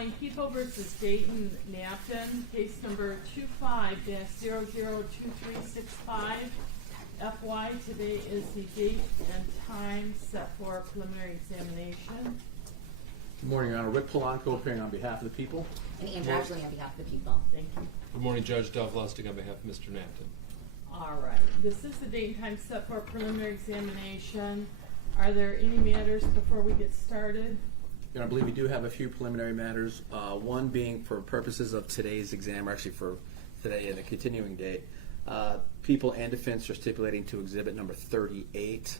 calling People versus Dayton Knapton, case number 25-002365. FY, today is the date and time set for preliminary examination. Good morning, Your Honor. Rick Polanco appearing on behalf of the people. And Andrew Ashley on behalf of the people. Thank you. Good morning, Judge Dov Lustig on behalf of Mr. Knapton. All right, this is the date and time set for preliminary examination. Are there any matters before we get started? I believe we do have a few preliminary matters, one being for purposes of today's exam, or actually for today and a continuing date. People and defense are stipulating to exhibit number 38,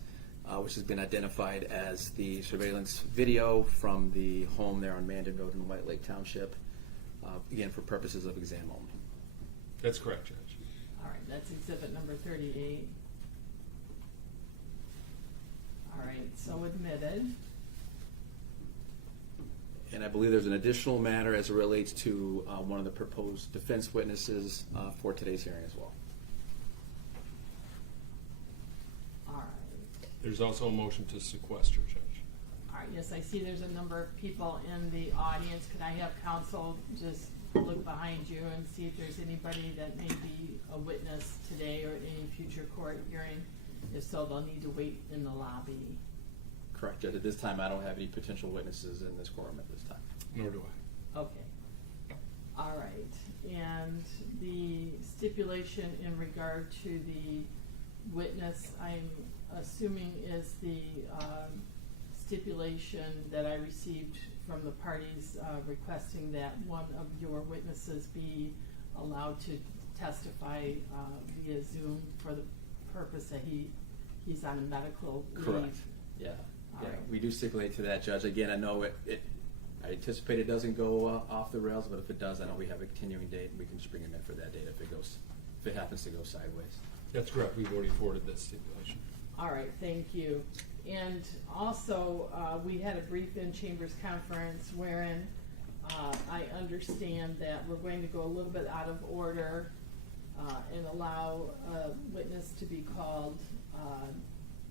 which has been identified as the surveillance video from the home there on Mandan Road in White Lake Township, again for purposes of exam only. That's correct, Judge. All right, that's exhibit number 38. All right, so admitted. And I believe there's an additional matter as it relates to one of the proposed defense witnesses for today's hearing as well. All right. There's also a motion to sequester, Judge. All right, yes, I see there's a number of people in the audience. Could I have counsel just look behind you and see if there's anybody that may be a witness today or at any future court hearing? If so, they'll need to wait in the lobby. Correct, Judge. At this time, I don't have any potential witnesses in this courtroom at this time. Nor do I. Okay. All right. And the stipulation in regard to the witness, I'm assuming is the stipulation that I received from the parties requesting that one of your witnesses be allowed to testify via Zoom for the purpose that he's on a medical leave. Correct. Yeah. All Yeah, right. we do stipulate to that, Judge. Again, I know I anticipate it doesn't go off the rails, but if it does, I know we have a continuing date, and we can just bring him in for that date if it happens to go sideways. That's correct. We've already forwarded that stipulation. All right, thank you. And also, we had a brief in-chambers conference wherein I understand that we're going to go a little bit out of order and allow a witness to be called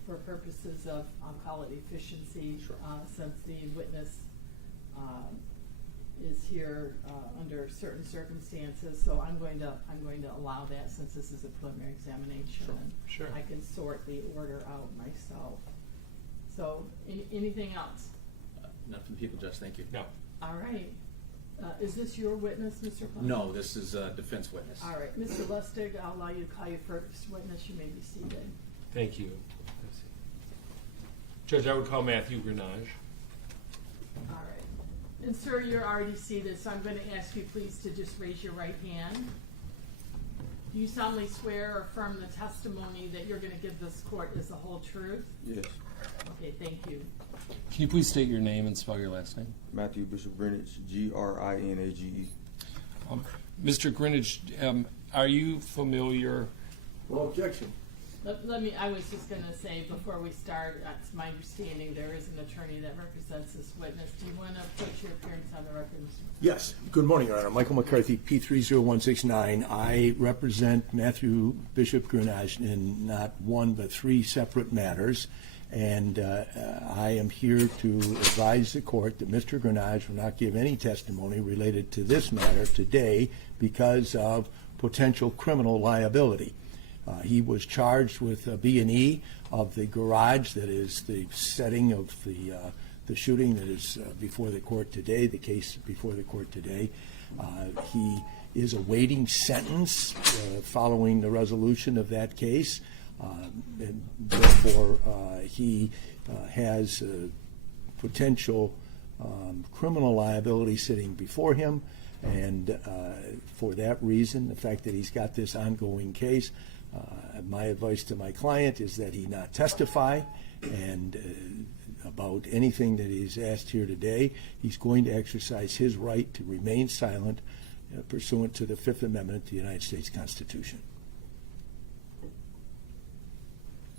for purposes of, I'll call it efficiency, Sure. Since the witness is here under certain circumstances. So I'm going to allow that since this is a preliminary examination. Sure. And Sure. I can sort the order out myself. So anything else? Not from the people, Judge. Thank you. No. All right. Is this your witness, Mr. Plum? No, this is a defense witness. All right, Mr. Lustig, I'll allow you to call your first witness. You may be seated. Thank you. Judge, I would call Matthew Grenage. All right. And sir, you're already seated, so I'm going to ask you please to just raise your right hand. Do you solemnly swear or affirm the testimony that you're going to give this court is the whole truth? Yes. Okay, thank you. Can you please state your name and spell your last name? Matthew Bishop Greenwich, Grinage. Mr. Greenwich, are you familiar? No objection. I was just going to say before we start, it's my understanding there is an attorney that represents this witness. Do you want to put your appearance on the record, Mr. Yes. Good morning, Your Honor. Michael McCarthy, P30169. I represent Matthew Bishop Grenage in not one but three separate matters. And I am here to advise the court that Mr. Grenage will not give any testimony related to this matter today because of potential criminal liability. He was charged with B&E of the garage that is the setting of the shooting that is before the court today, the case before the court today. He is awaiting sentence following the resolution of that case. And therefore, he has potential criminal liability sitting before him. And for that reason, the fact that he's got this ongoing case, my advice to my client is that he not testify and about anything that he's asked here today. He's going to exercise his right to remain silent pursuant to the Fifth Amendment to the United States Constitution.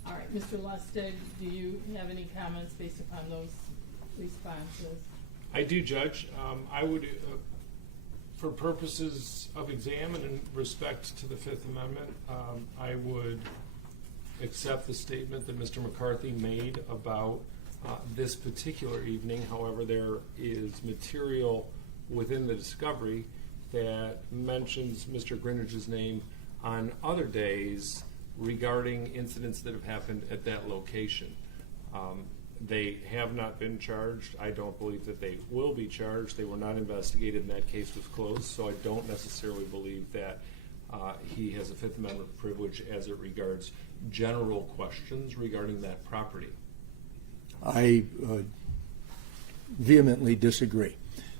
All right, Mr. Lustig, do you have any comments based upon those responses? I do, Judge. I would, for purposes of exam and in respect to the Fifth Amendment, I would accept the statement that Mr. McCarthy made about this particular evening. However, there is material within the discovery that mentions Mr. Greenidge's name on other days regarding incidents that have happened at that location. They have not been charged. I don't believe that they will be charged. They were not investigated, and that case was closed, so I don't necessarily believe that he has a Fifth Amendment privilege as it regards general questions regarding that property. I vehemently disagree.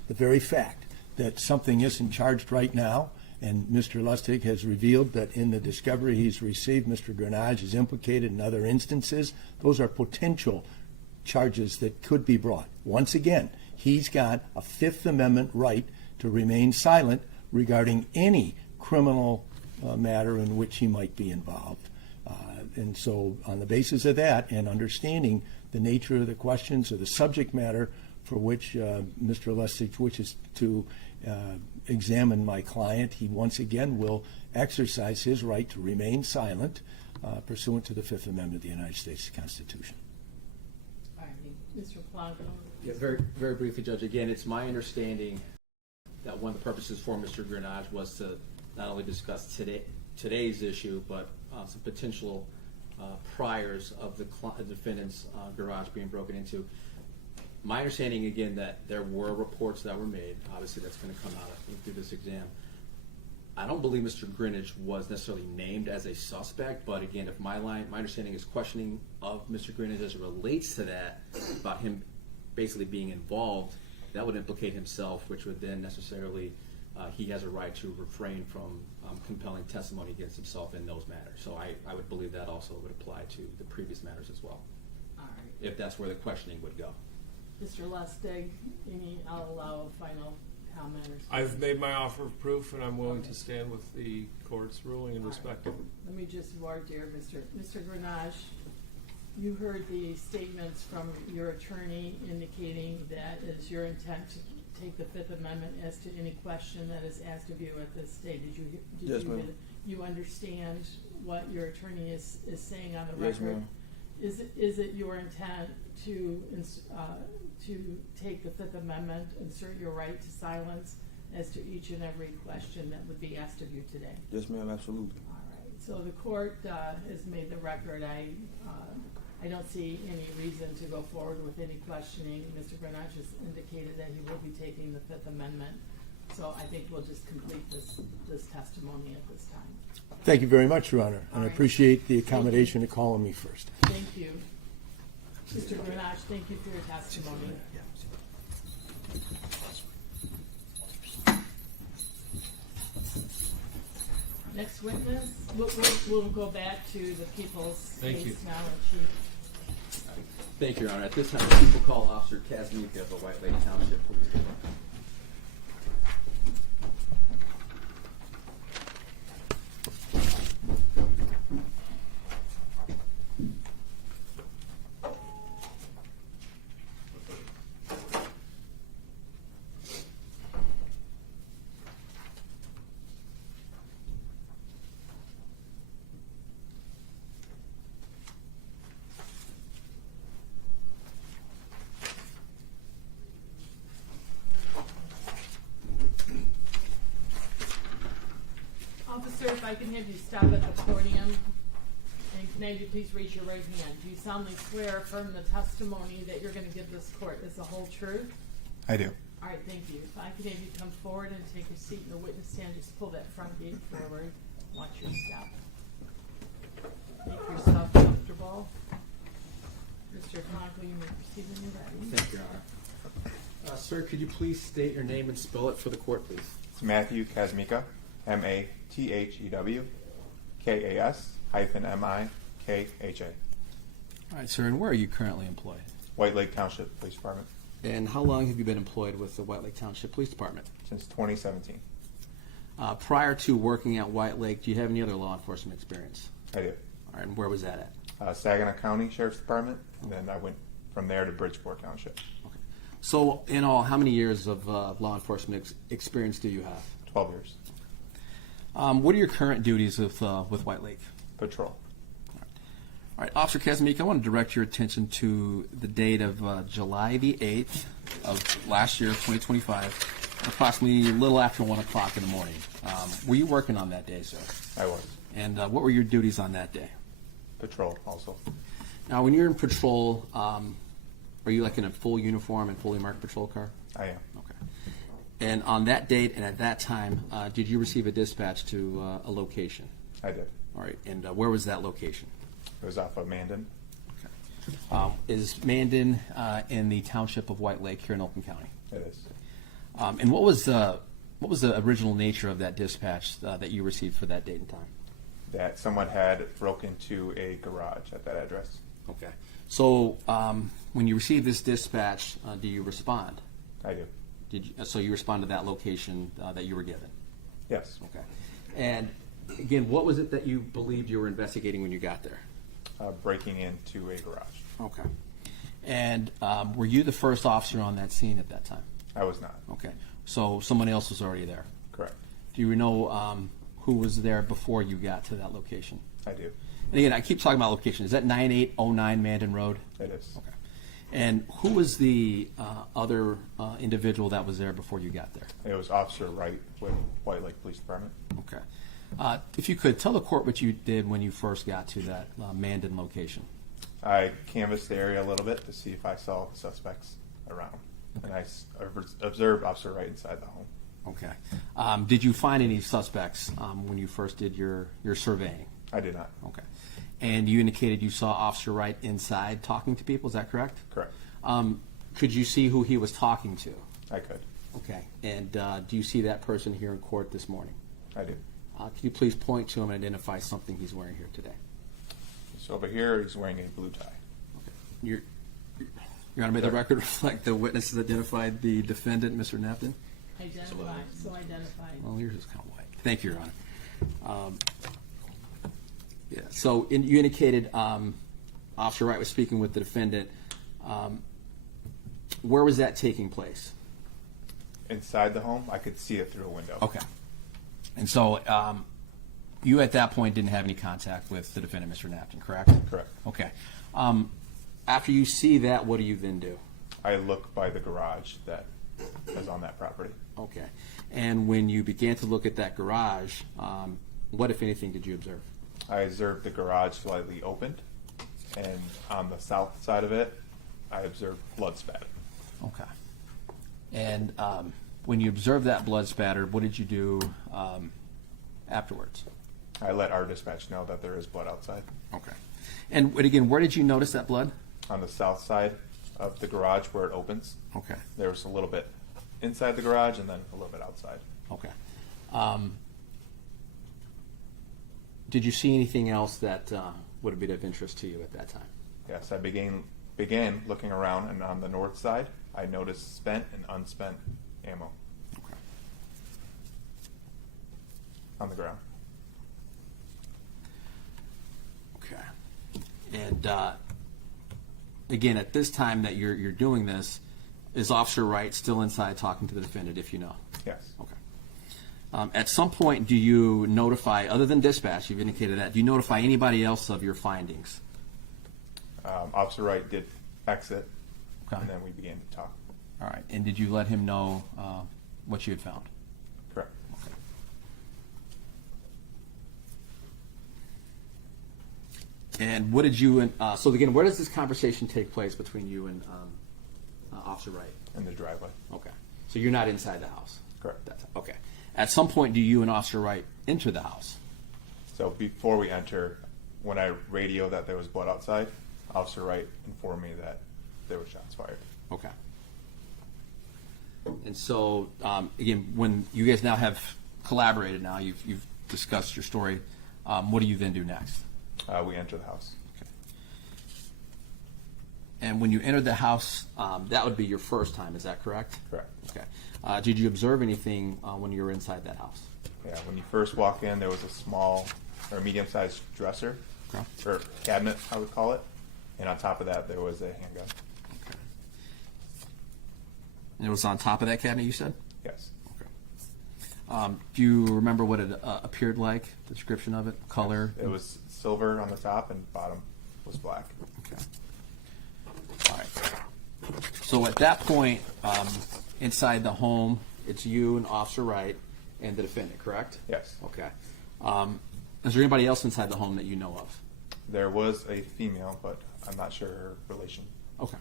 The very fact that something isn't charged right now, and Mr. Lustig has revealed that in the discovery he's received, Mr. Grenage is implicated in other instances, those are potential charges that could be brought. Once again, he's got a Fifth Amendment right to remain silent regarding any criminal matter in which he might be involved. And so on the basis of that and understanding the nature of the questions or the subject matter for which Mr. Lustig wishes to examine my client, he once again will exercise his right to remain silent pursuant to the Fifth Amendment of the United States Constitution. All right, Mr. Blanco. Yeah, very, very briefly, Judge. Again, it's my understanding that one of the purposes for Mr. Grenage was to not only discuss today's issue, but some potential priors of the defendant's garage being broken into. My understanding, again, that there were reports that were made. Obviously, that's going to come out through this exam. I don't believe Mr. Greenidge was necessarily named as a suspect, but again, if my understanding is questioning of Mr. Greenidge as it relates to that, about him basically being involved, that would implicate himself, which would then necessarily, he has a right to refrain from compelling testimony against himself in those matters. So I would believe that also would apply to the previous matters as well, All right. if that's where the questioning would go. Mr. Lustig, I'll allow a final comment or something. I've made my offer of proof, and I'm willing to stand with the court's ruling and respect it. Let me just voir dire, Mr. Grenage. You heard the statements from your attorney indicating that it is your intent to take the Fifth Amendment as to any question that is asked of you at this stage. Yes, ma'am. You understand what your attorney is saying on the Yes, record? ma'am. Is it your intent to take the Fifth Amendment, insert your right to silence as to each and every question that would be asked of you today? Yes, ma'am, absolutely. All right, so the court has made the record. I don't see any reason to go forward with any questioning. Mr. Grenage has indicated that he will be taking the Fifth Amendment. So I think we'll just complete this testimony at this time. Thank you very much, Your Honor, and All I right. appreciate the accommodation of calling me first. Thank you. Mr. Grenage, thank you for your testimony. Next witness, we'll go back to the people's Thank case you. now, Chief. Thank you, Your Honor. At this time, people call Officer Kazmika of the White Lake Township Police Department. Officer, if I can have you stop at the podium, and can I have you please raise your right hand? Do you solemnly swear or affirm the testimony that you're going to give this court is the whole truth? I do. All right, thank you. If I could have you come forward and take a seat in the witness stand, just pull that front gate forward. Watch your step. Make yourself comfortable. Mr. Conklin, you may proceed when you're ready. Thank you, Your Honor. Sir, could you please state your name and spell it for the court, please? It's Matthew Kazmika, MATHEW, KAS -MIKHA, All right, sir, and where are you currently employed? White Lake Township Police Department, And how long have you been employed with the White Lake Township Police Department? since 2017. Prior to working at White Lake, do you have any other law enforcement experience? I do. All right, and where was that at? Saginaw County Sheriff's Department, and then I went from there to Bridgeport Township. Okay. So, in all, how many years of law enforcement experience do you have? 12 years. What are your current duties with White Lake? Patrol. All right, Officer Kazmika, I want to direct your attention to the date of July the 8th of last year, 2025. approximately a little after 1 o'clock in the morning. Were you working on that day, sir? I was. And what were your duties on that day? Patrol also. Now, when you're in patrol, are you like in a full uniform and fully marked patrol car? I am. Okay. And on that date and at that time, did you receive a dispatch to a location? I did. All right. And where was that location? It was off of Mandan. Is Mandan in the township of White Lake here in Oakland County? It is. And what was the original nature of that dispatch that you received for that date and time? That someone had broke into a garage at that address. Okay. So when you received this dispatch, do you respond? I do. So you respond to that location that you were given? Yes. Okay. And again, what was it that you believed you were investigating when you got there? Breaking into a garage. Okay. And were you the first officer on that scene at that time? I was not. Okay. So someone else was already there. Correct. Do you know who was there before you got to that location? I do. And again, I keep talking about location. Is that 9809 Mandan Road? It is. Okay. And who was the other individual that was there before you got there? It was Officer Wright with White Lake Police Department. Okay. If you could, tell the court what you did when you first got to that Mandan location. I canvassed the area a little bit to see if I saw the suspects around. And I observed Officer Wright inside the home. Okay. Did you find any suspects when you first did your surveying? I did not. Okay. And you indicated you saw Officer Wright inside talking to people, is that correct? Correct. Could you see who he was talking to? I could. Okay. And do you see that person here in court this morning? I do. Can you please point to him and identify something he's wearing here today? So over here, he's wearing a blue tie. You're going to make the record reflect the witnesses identified the defendant, Mr. Knapton? Identified. Well, yours is kind of white. Thank you, Your Honor. Yeah. So you indicated Officer Wright was speaking with the defendant. Where was that taking place? Inside the home, I could see it through a window. Okay. And so you at that point didn't have any contact with the defendant, Mr. Knapton, correct? Correct. Okay. After you see that, what do you then do? I look by the garage that is on that property. Okay. And when you began to look at that garage, what, if anything, did you observe? I observed the garage slightly opened, and on the south side of it, I observed blood spatter. Okay. And when you observed that blood spatter, what did you do afterwards? I let our dispatch know that there is blood outside. Okay. And again, where did you notice that blood? On the south side of the garage where it opens, Okay. there was a little bit inside the garage and then a little bit outside. Okay. Did you see anything else that would have been of interest to you at that time? Yes, I began looking around, and on the north side, I noticed spent and unspent ammo Okay. on the ground. Okay. And again, at this time that you're doing this, is Officer Wright still inside talking to the defendant, if you know? Yes. Okay. At some point, do you notify, other than dispatch, you've indicated that, do you notify anybody else of your findings? Officer Wright did exit, Okay. and then we began to talk. All right. And did you let him know what you had found? Correct. Okay. And what did you, so again, where does this conversation take place between you and Officer Wright? In the driveway. Okay. So you're not inside the house? Correct. Okay. At some point, do you and Officer Wright enter the house? So before we enter, when I radio that there was blood outside, Officer Wright informed me that there were shots fired. Okay. And so, again, when you guys now have collaborated now, you've discussed your story, what do you then do next? We enter the house. Okay. And when you entered the house, that would be your first time, is that correct? Correct. Okay. Did you observe anything when you were inside that house? Yeah, when you first walk in, there was a small or medium-sized dresser, Okay. or cabinet, I would call it. And on top of that, there was a handgun. Okay. And it was on top of that cabinet, you said? Yes. Okay. Do you remember what it appeared like, the description of it, color? It was silver on the top and bottom was black. Okay. All right. So at that point, inside the home, It's you and Officer Wright and the defendant, correct? Yes. Okay. Is there anybody else inside the home that you know of? There was a female, but I'm not sure her relation. Okay.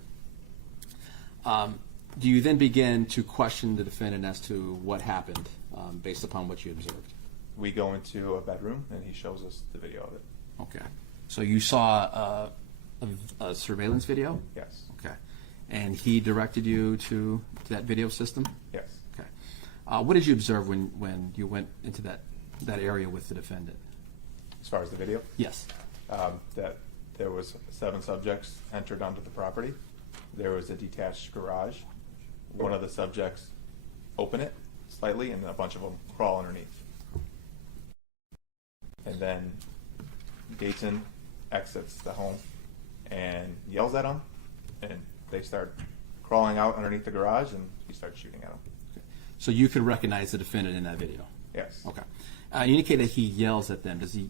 Do you then begin to question the defendant as to what happened based upon what you observed? We go into a bedroom, and he shows us the video of it. Okay. So you saw a surveillance video? Yes. Okay. And he directed you to that video system? Yes. Okay. What did you observe when you went into that area with the defendant? As far as the video, Yes. that there was 7 subjects entered onto the property. There was a detached garage. One of the subjects open it slightly, and a bunch of them crawl underneath. And then Dayton exits the home and yells at them, and they start crawling out underneath the garage, and he starts shooting at them. So you could recognize the defendant in that video? Yes. Okay. You indicate that he yells at them. Does he?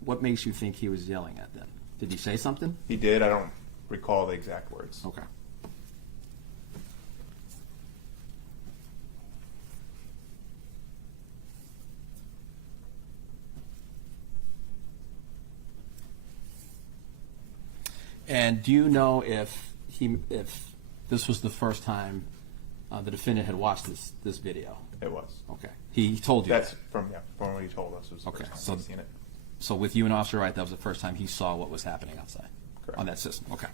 What makes you think he was yelling at them? Did he say something? He did. I don't recall the exact words. Okay. And do you know if this was the first time the defendant had watched this video? It was. Okay. He told you That's that. from what he told us. It was the Okay, first so- time he'd seen it. So with you and Officer Wright, that was the first time he saw what was happening outside? Correct. On that system? Okay.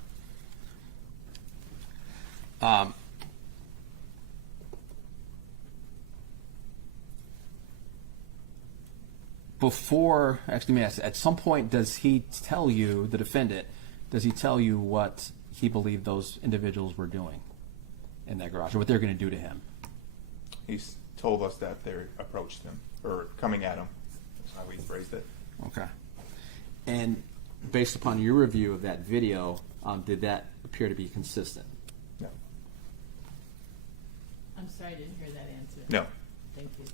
Actually, let me ask, at some point, does he tell you, the defendant, does he tell you what he believed those individuals were doing in that garage, or what they're going to do to him? He's told us that they approached him, or coming at him. That's how he phrased it. Okay. And based upon your review of that video, did that appear to be consistent? No. I'm sorry, I didn't hear that answer. No. Thank you.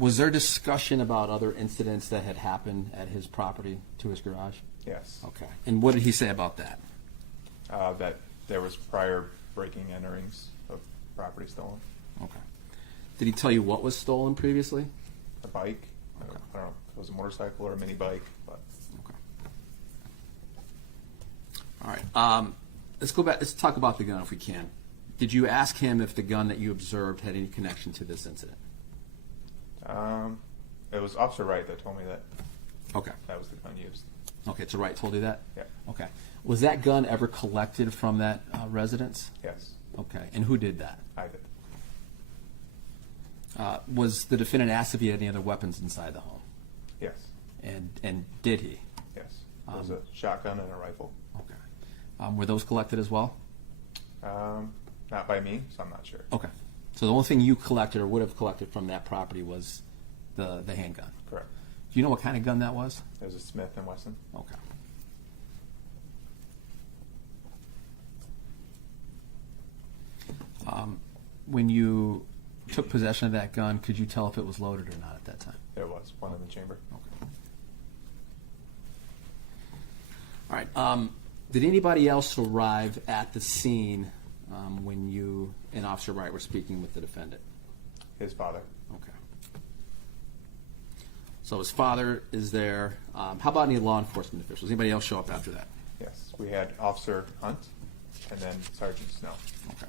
Was there discussion about other incidents that had happened at his property to his garage? Yes. Okay. And what did he say about that? That there was prior breaking and enterings of property stolen. Okay. Did he tell you what was stolen previously? A bike. I don't know if it was a motorcycle or a mini bike, but Okay. All right. Let's go back. Let's talk about the gun if we can. Did you ask him if the gun that you observed had any connection to this incident? it was Officer Wright that told me that Okay. that was the gun used. Okay, so Wright told you that? Yeah. Okay. Was that gun ever collected from that residence? Yes. Okay. And who did that? I did. Was the defendant asked if he had any other weapons inside the home? Yes. And did he? Yes. There was a shotgun and a rifle. Okay. Were those collected as well? Not by me, so I'm not sure. Okay. So the only thing you collected or would have collected from that property was the handgun. Correct. Do you know what kind of gun that was? It was a Smith and Wesson. Okay. When you took possession of that gun, could you tell if it was loaded or not at that time? There was one in the chamber. Okay. All right. Did anybody else arrive at the scene when you and Officer Wright were speaking with the defendant? His father. Okay. So his father is there. How about any law enforcement officials? Anybody else show up after that? Yes. We had Officer Hunt and then Sergeant Snow. Okay.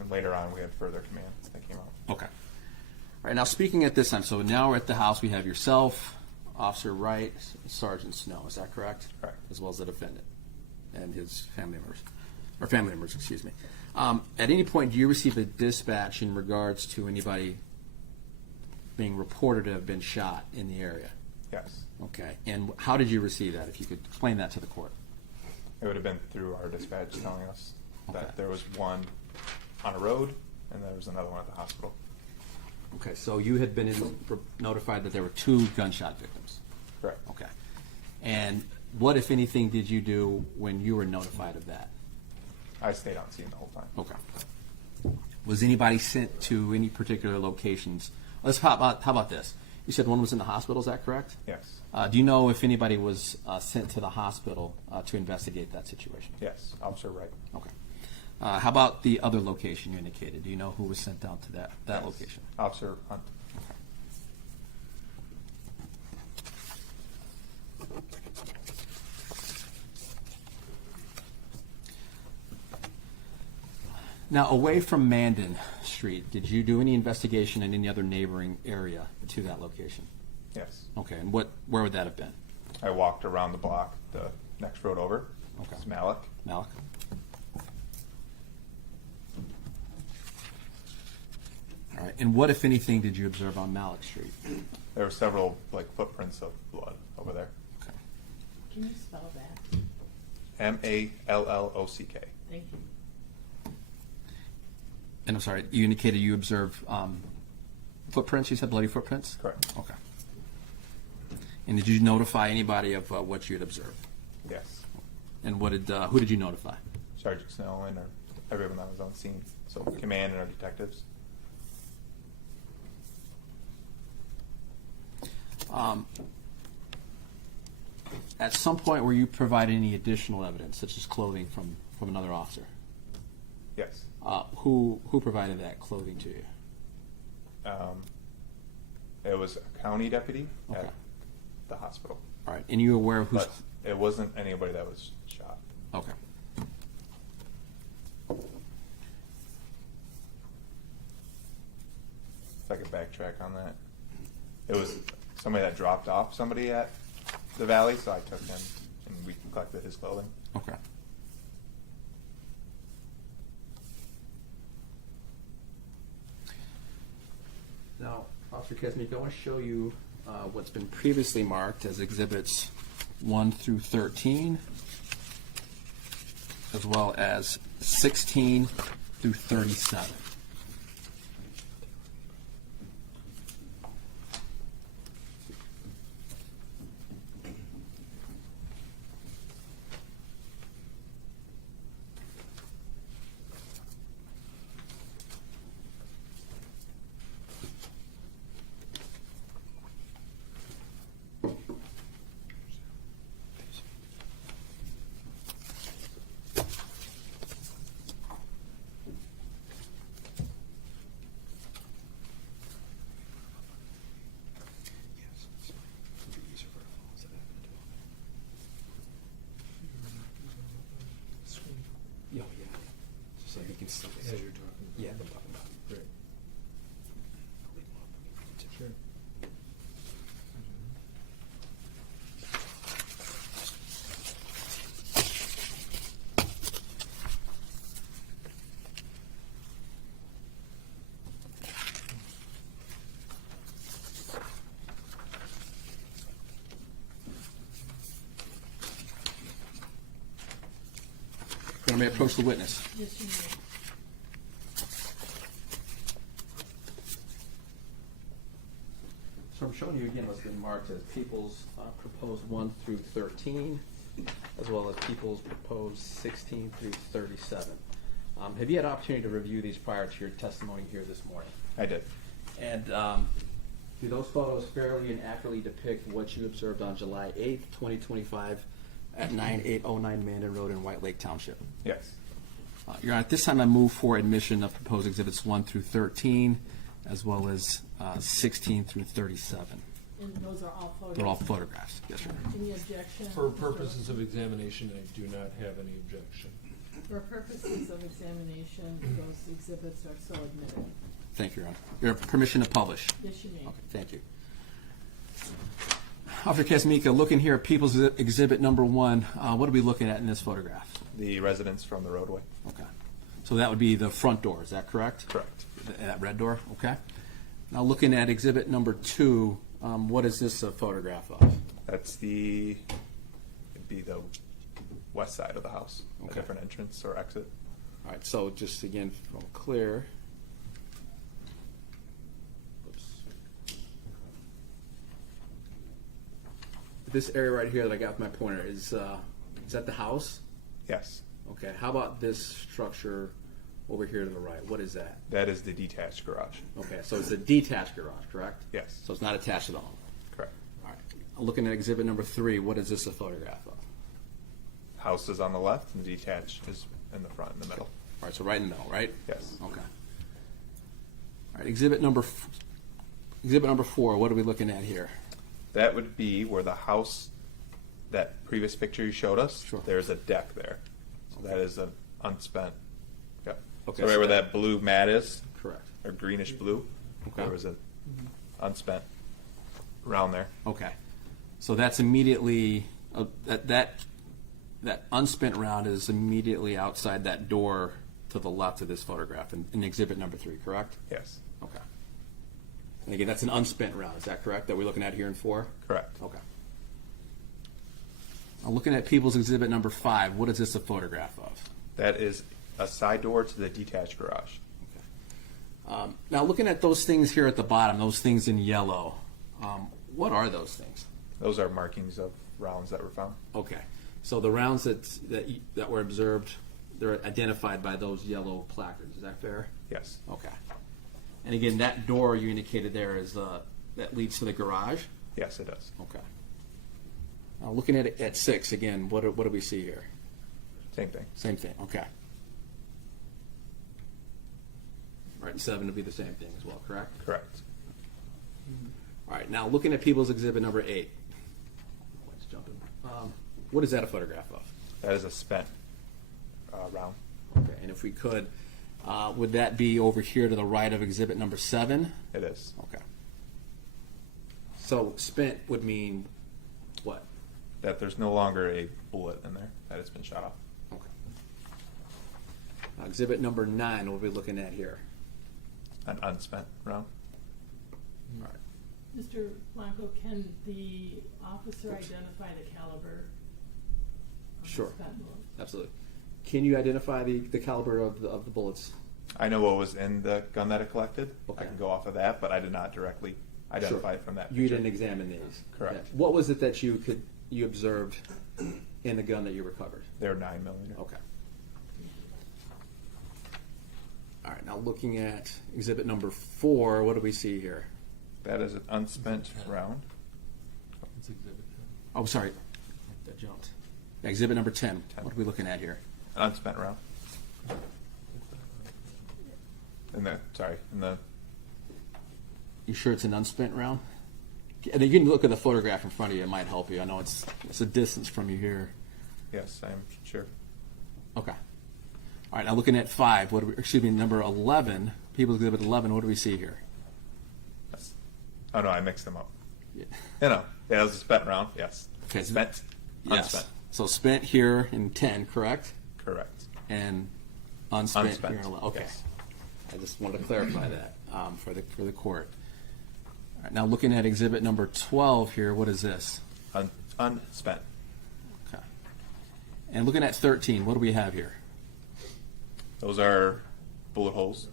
And later on, we had further command that came out. Okay. All right. Now, speaking at this time, so now we're at the house. We have yourself, Officer Wright, Sergeant Snow. Is that correct? Correct. As well as the defendant and his family members, or family members, excuse me. At any point, do you receive a dispatch in regards to anybody being reported to have been shot in the area? Yes. Okay. And how did you receive that? If you could explain that to the court. It would have been through our dispatch telling us Okay. that there was one on a road and there was another one at the hospital. Okay. So you had been notified that there were 2 gunshot victims. Correct. Okay. And what, if anything, did you do when you were notified of that? I stayed on scene the whole time. Okay. Was anybody sent to any particular locations? How about this? You said one was in the hospital, is that correct? Yes. Do you know if anybody was sent to the hospital to investigate that situation? Yes. Officer Wright. Okay. How about the other location you indicated? Do you know who was sent down to that Yes. location? Officer Hunt. Now, away from Mandan Street, did you do any investigation in any other neighboring area to that location? Yes. Okay, and where would that have been? I walked around the block, the next road over. Okay. It's Malik. Malik? All right, and what, if anything, did you observe on Malik Street? There were several footprints of blood over there. Okay. Can you spell that? Mallock. Thank you. And I'm sorry, you indicated you observed footprints, you said bloody footprints? Correct. Okay. And did you notify anybody of what you had observed? Yes. And who did you notify? Sergeant Snellen or everyone that was on scene. So command and our detectives. At some point, were you providing any additional evidence, such as clothing from another officer? Yes. Who provided that clothing to you? It was a county deputy Okay. at the hospital. All right, and you aware of who's... But it wasn't anybody that was shot. Okay. If I could backtrack on that. It was somebody that dropped off somebody at the valley, so I took him and we collected his clothing. Okay. Now, Officer Kesnick, I want to show you what's been previously marked as exhibits 1 through 13, as well as 16 through 37. Yeah, just so you can see As you're talking. Yeah, I'm talking about. Great. Sure. Going to approach the witness. Yes, you may. So I'm showing you again what's been marked as people's proposed 1 through 13, as well as people's proposed 16 through 37. Have you had opportunity to review these prior to your testimony here this morning? I did. And do those photos fairly and accurately depict what you observed on July 8th, 2025 at 9809 Mandan Road in White Lake Township? Yes. Your Honor, at this time I move for admission of proposed exhibits 1 through 13, as well as 16 through 37. And those are all photos? They're all photographs. Yes, Your Honor. Any objection? For purposes of examination, I do not have any objection. For purposes of examination, those exhibits are so admitted. Thank you, Your Honor. Your permission to publish. Yes, you may. Okay, thank you. Officer Kesmika, looking here at People's Exhibit number 1, what are we looking at in this photograph? The residents from the roadway. Okay. So that would be the front door, is that correct? Correct. That red door, okay. Now looking at exhibit number 2, what is this a photograph of? It'd be the west side of the house. Okay. A different entrance or exit. All right, so just again, from clear. Oops. This area right here that I got with my pointer, is that the house? Yes. Okay, how about this structure over here to the right. What is that? That is the detached garage. Okay, so it's a detached garage, correct? Yes. So it's not attached to the home. Correct. All right. Looking at exhibit number 3, what is this a photograph of? House is on the left and detached is in the front, in the middle. All right, so right in the middle, right? Yes. Okay. All right, exhibit number 4, what are we looking at here? That would be where the house, that previous picture you showed us, Sure. there's a deck there. So that is an unspent. Yep. Okay, So right so where that- that blue mat is, Correct. or greenish blue, Okay. there was a unspent around there. Okay. So that's immediately, that unspent round is immediately outside that door to the left of this photograph in exhibit number 3, correct? Yes. Okay. And again, that's an unspent round, is that correct, that we're looking at here in 4? Correct. Okay. Now, looking at People's Exhibit number 5, what is this a photograph of? That is a side door to the detached garage. Now, looking at those things here at the bottom, those things in yellow, what are those things? Those are markings of rounds that were found. Okay, so the rounds that were observed, they're identified by those yellow placards. Is that fair? Yes. Okay. And again, that door you indicated there is that leads to the garage. Yes, it does. Okay. Now, looking at 6 again, what do we see here? Same thing. Same thing. Okay. All right, and 7 would be the same thing as well, correct? Correct. All right, now looking at People's Exhibit number 8. Let's jump in. What is that a photograph of? That is a spent round. Okay, and if we could, would that be over here to the right of Exhibit number 7? It is. Okay. So spent would mean what? That there's no longer a bullet in there, that it's been shot off. Okay. Exhibit number 9, what are we looking at here? An unspent round. All right. Mr. Blanco, can the officer identify the caliber of the Sure. spent bullet? Absolutely. Can you identify the caliber of the bullets? I know what was in the gun that I collected. Okay. I can go off of that, but I did not directly identify it from that You picture. didn't examine these. Correct. Okay. What was it that you observed in the gun that you recovered? They're 9mm. Okay. All right. Now looking at exhibit number 4, what do we see here? That is an unspent round. Oh, sorry, that jumped. Exhibit number 10. What are we looking at here? An unspent round. In the You sure it's an unspent round? And you can look at the photograph in front of you. It might help you. I know it's a distance from you here. yes, I'm sure. Okay. All right. Now looking at 5. Number 11. People's Exhibit 11. What do we see here? Yes. Oh no, I mixed them up. Yeah. Yeah, it was a spent round. Yes. Okay. Spent. Yes. Unspent. So spent here in 10, correct? Correct. And unspent, Unspent, here in 11. Okay. yes. I just wanted to clarify that for the court. All right, now looking at exhibit number 12 here, what is this? Unspent. Okay. And looking at 13, what do we have here? Those are bullet holes.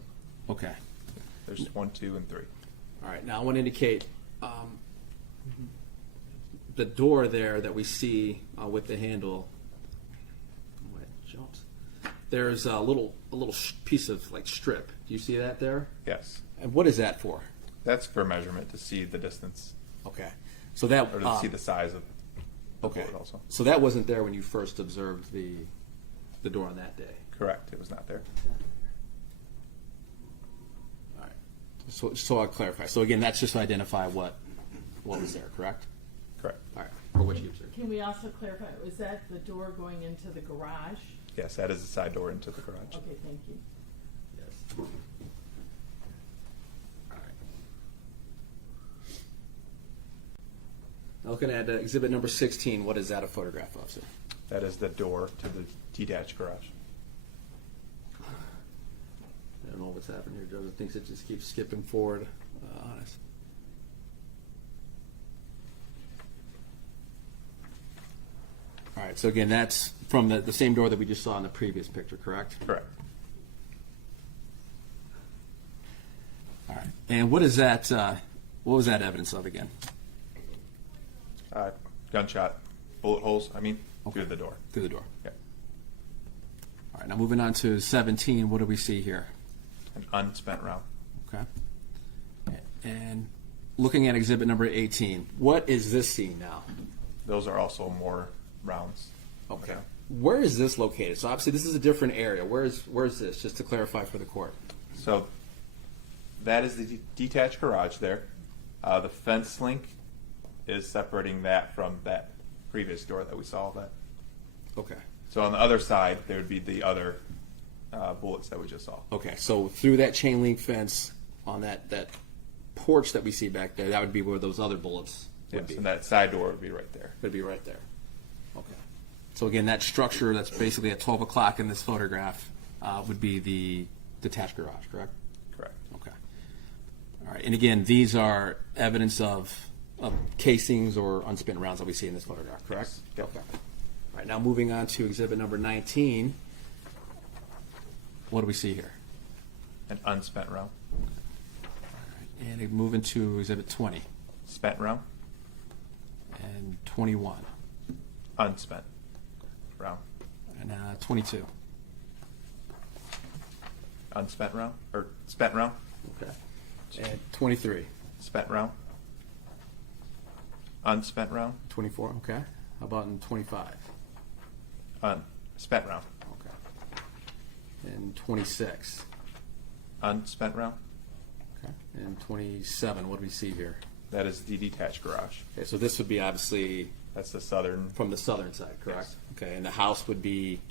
Okay. There's 1, 2, and 3. All right. Now I want to indicate the door there that we see with the handle. Oh, it jumps. There's a little piece of like strip. Do you see that there? Yes. And what is that for? That's for measurement to see the distance Okay. So that or to see the size of the okay. bullet also. So that wasn't there when you first observed the door on that day. Correct. It was not there. All right. So I'll clarify. So again, that's just to identify what was there, correct? Correct. All right. Or what you observed. Can we also clarify, was that the door going into the garage? Yes, that is the side door into the garage. Okay, thank you. Yes. All right. Now looking at exhibit number 16, what is that a photograph of, sir? That is the door to the detached garage. I don't know what's happening here. Joseph thinks it just keeps skipping forward on us. All right, so again, that's from the same door that we just saw in the previous picture, correct? Correct. All right. And what is that? What was that evidence of again? Gunshot bullet holes, through the door. Through the door. Yeah. All right, now moving on to 17, what do we see here? An unspent round. Okay. And looking at exhibit number 18, what is this scene now? Those are also more rounds. Okay. Where is this located? So obviously this is a different area. Where's this, just to clarify for the court? So that is the detached garage there. The fence link is separating that from that previous door that we saw. That. Okay. So on the other side, there would be the other bullets that we just saw. Okay, so through that chain link fence on that porch that we see back there, that would be where those other bullets would Yes, be. and that side door would be right there. Would be right there. Okay. So again, that structure that's basically at 12 o'clock in this photograph would be the detached garage, correct? Correct. Okay. All right, and again, these are evidence of casings or unspent rounds that we see in this photograph, correct? Yes. Yep. Okay. All right, now moving on to exhibit number 19. What do we see here? An unspent round. And moving to exhibit 20 Spent round. and 21 Unspent round. and 22. Unspent round. Or spent round. Okay. And 23. Spent round. Unspent round. 24, okay. How about in 25? Spent round. Okay. And 26. Unspent round. Okay. And 27, what do we see here? That is the detached garage. Okay, so this would be obviously That's the southern. from the southern side, correct? Yes. Okay, and the house would be,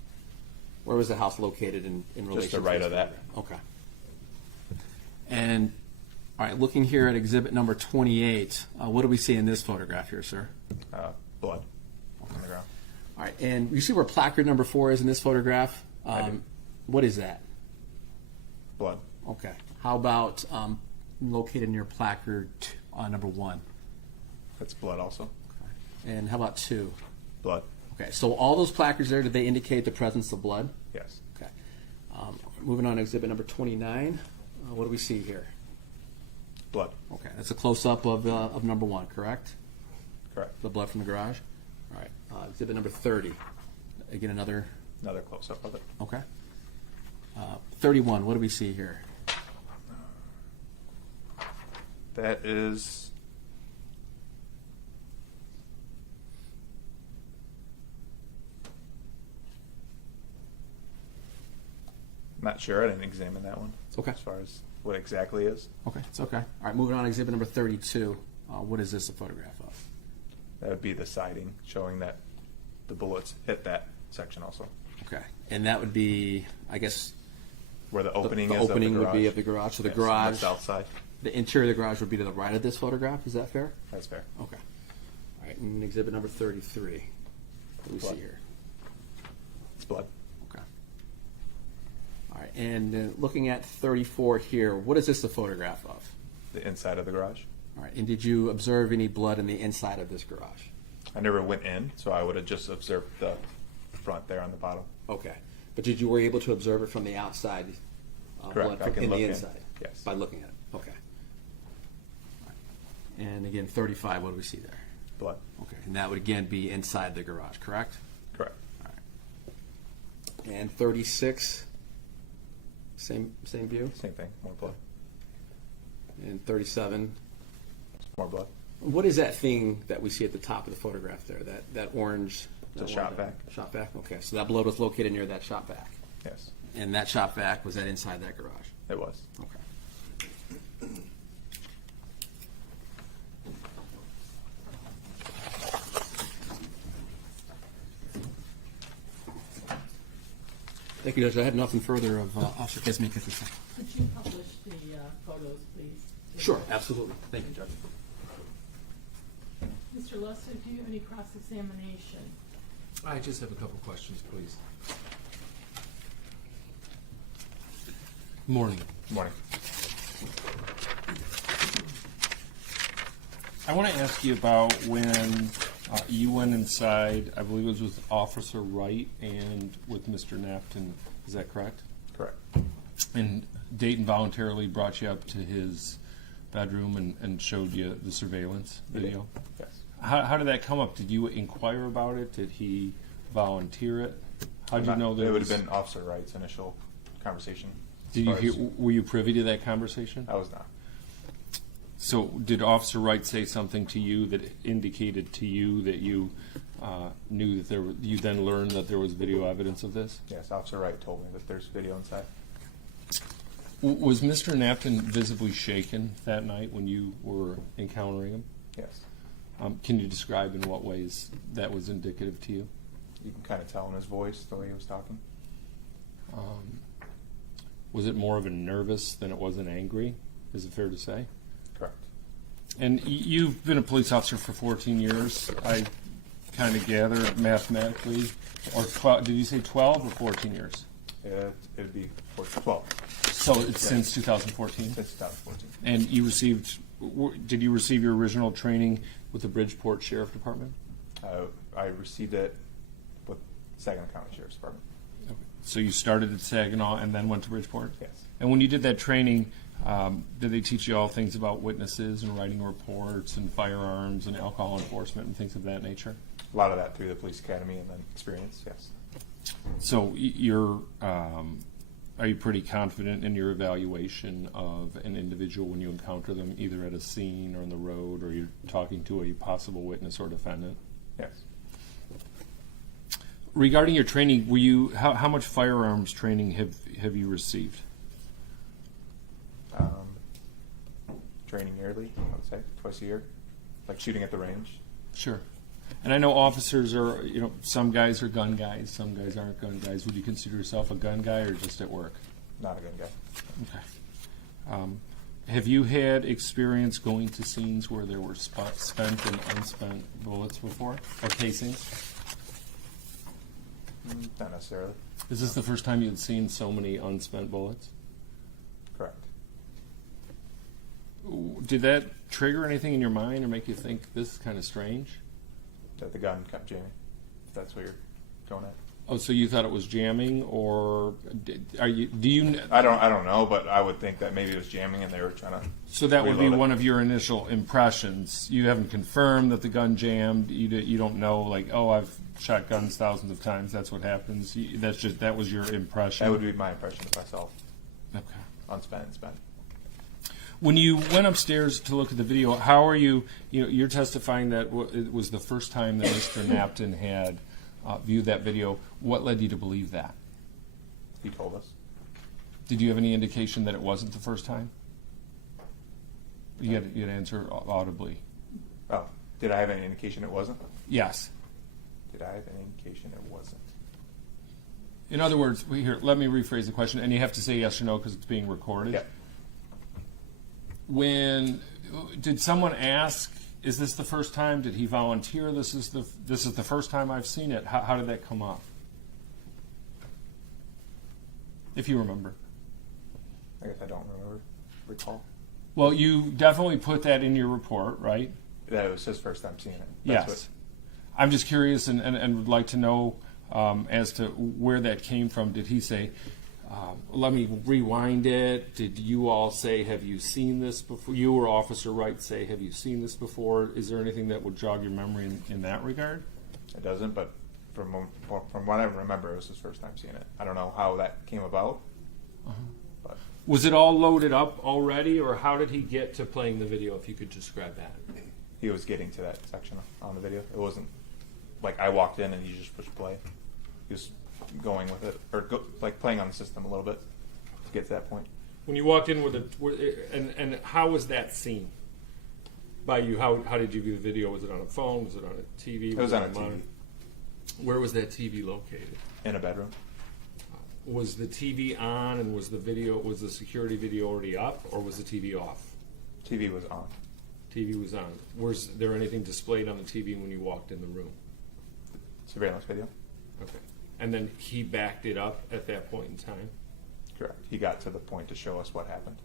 where was the house located in relation Just the to right this of that. photograph? Okay. And, all right, looking here at exhibit number 28, what do we see in this photograph here, sir? Blood on the ground. All right, and you see where placard number 4 is in this photograph? I do. What is that? Blood. Okay. How about located near placard number 1? That's blood also. And how about 2? Blood. Okay, so all those placards there, did they indicate the presence of blood? Yes. Okay. Moving on to exhibit number 29, what do we see here? Blood. Okay, that's a close-up of number 1, correct? Correct. The blood from the garage? All right, exhibit number 30. Again, another, Another close up of it. okay. 31, what do we see here? That is. Not sure. I didn't examine that one. Okay. As far as what exactly is. Okay, it's okay. All right, moving on to exhibit number 32. What is this a photograph of? That would be the siding showing that the bullets hit that section also. Okay, and that would be, I guess, Where the opening the is. opening of the would be garage. of the garage. So the Yes, on garage, the south side. the interior of the garage would be to the right of this photograph. Is that fair? That's fair. Okay. All right, and exhibit number 33. What do we Blood. see here? It's blood. Okay. All right, and looking at 34 here, what is this a photograph of? The inside of the garage. All right, and did you observe any blood in the inside of this garage? I never went in, so I would have just observed the front there on the bottom. Okay, but were you able to observe it from the outside? Correct, Blood I can in look the in. inside? Yes. By looking at it, okay. All right. And again, 35, what do we see there? Blood. Okay, and that would again be inside the garage, correct? Correct. All right. And 36, same view? Same thing. More blood. And 37, More blood. what is that thing that we see at the top of the photograph there, that orange? It's a that shop one- vac. Shop vac, okay, so that blood was located near that shop vac. Yes, And that shop vac, was that inside that garage? it was. Okay. Thank you, Judge. I have nothing further of Officer Kizmik at this time. Could you publish the photos, please? Sure, absolutely. Thank you, Judge. Mr. Lester, do you have any cross-examination? I just have a couple questions, please. Morning. Morning. I want to ask you about when you went inside, I believe it was with Officer Wright and with Mr. Knapton. Is that correct? Correct. And Dayton voluntarily brought you up to his bedroom and showed you the surveillance video? Yes. How did that come up? Did you inquire about it? Did he volunteer it? How'd you know It there would was? have been Officer Wright's initial conversation. Did you as far hear? as- Were you privy to that conversation? I was not. So, did Officer Wright say something to you that indicated to you that you knew that there? You then learned that there was video evidence of this. Yes, Officer Wright told me that there's video inside. Was Mr. Knapton visibly shaken that night when you were encountering him? Yes. Can you describe in what ways that was indicative to you? You can kind of tell in his voice the way he was talking. Was it more of a nervous than it was an angry? Is it fair to say? Correct. And you've been a police officer for 14 years. I kind of gather mathematically, or 12, did you say 12 or 14 years? It'd be 12 So it's since 2014. since 2014. And you received? Did you receive your original training with the Bridgeport Sheriff Department? I received it with Saginaw County Sheriff's Department. So you started at Saginaw and then went to Bridgeport? Yes. And when you did that training, did they teach you all things about witnesses and writing reports and firearms and alcohol enforcement and things of that nature? A lot of that through the police academy and then experience. Yes. So are you pretty confident in your evaluation of an individual when you encounter them, either at a scene or on the road, or you're talking to a possible witness or defendant? Yes. Regarding your training, were you how much firearms training have you received? Training yearly, I would say, twice a year, like shooting at the range. Sure. And I know officers are, some guys are gun guys, some guys aren't gun guys. Would you consider yourself a gun guy or just at work? Not a good guy. Okay. Have you had experience going to scenes where there were spent and unspent bullets before, or casings? Not necessarily. Is this the first time you had seen so many unspent bullets? Correct. Did that trigger anything in your mind or make you think this is kind of strange? That the gun kept jamming. If that's what you're going at. Oh, so you thought it was jamming, or do you? I don't know, but I would think that maybe it was jamming and they were trying to. So that would be reload it. one of your initial impressions. You haven't confirmed that the gun jammed. You don't know, like, oh, I've shot guns thousands of times. That's what happens. That was your impression. That would be my impression if I saw Okay. unspent and spent. When you went upstairs to look at the video, how are you? You're testifying that it was the first time that Mr. Knapton had viewed that video. What led you to believe that? He told us. Did you have any indication that it wasn't the first time? You had to answer audibly. Oh, did I have any indication it wasn't? Yes. Did I have any indication it wasn't? In other words, here, let me rephrase the question, and you have to say yes or no because it's being recorded. Yeah. Did someone ask, is this the first time? Did he volunteer? This is the first time I've seen it. How did that come up? If you remember. I guess I don't recall. Well, you definitely put that in your report, right? That it was his first time seeing it. Yes. I'm just curious and would like to know as to where that came from. Did he say, let me rewind it? Did you all say, have you seen this before? You or Officer Wright say, have you seen this before? Is there anything that would jog your memory in that regard? It doesn't, but from what I remember, it was his first time seeing it. I don't know how that came about. But Was it all loaded up already, or how did he get to playing the video, if you could describe that? he was getting to that section on the video. It wasn't like I walked in and he just pushed play. He was going with it, or like playing on the system a little bit to get to that point. When you walked in and how was that seen by you? How did you view the video? Was it on a phone? Was it on a TV? It was on a monitor? TV. Where was that TV located? In a bedroom. Was the TV on, and was the security video already up, or was the TV off? TV was on. TV was on. Was there anything displayed on the TV when you walked in the room? Surveillance video. Okay. And then he backed it up at that point in time? Correct. He got to the point to show us what happened.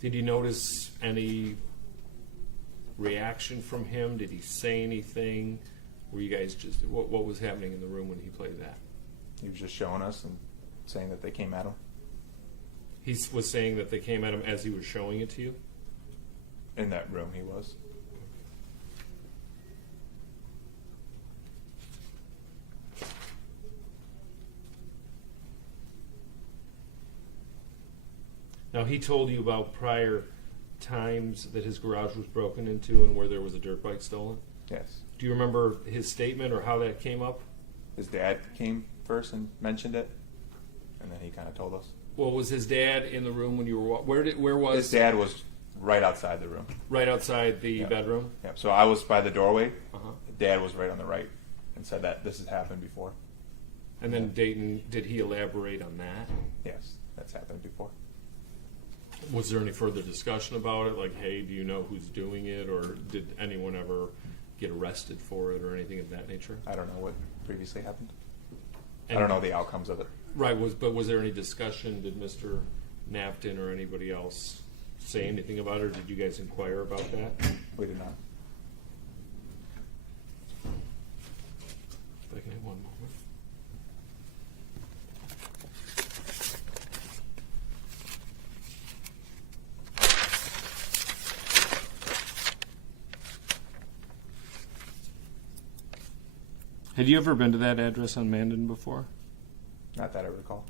Did you notice any reaction from him? Did he say anything? Were you guys just, what was happening in the room when he played that? He was just showing us and saying that they came at him. He was saying that they came at him as he was showing it to you? In that room he was. Now, he told you about prior times that his garage was broken into and where there was a dirt bike stolen? Yes. Do you remember his statement or how that came up? His dad came first and mentioned it, and then he kind of told us. Well, was his dad in the room when you were where was His dad was right outside the room. right outside the Yeah. bedroom? Yep. So I was by the doorway. Uh-huh. Dad was right on the right, and said that this has happened before. And then Dayton, did he elaborate on that? Yes, that's happened before. Was there any further discussion about it? Like, hey, do you know who's doing it, or did anyone ever get arrested for it, or anything of that nature? I don't know what previously happened. I And- don't know the outcomes of it. Right. Was there any discussion? Did Mr. Knapton or anybody else say anything about it, or did you guys inquire about that? We did not. If I can have one moment. Had you ever been to that address on Mandan before? Not that I recall.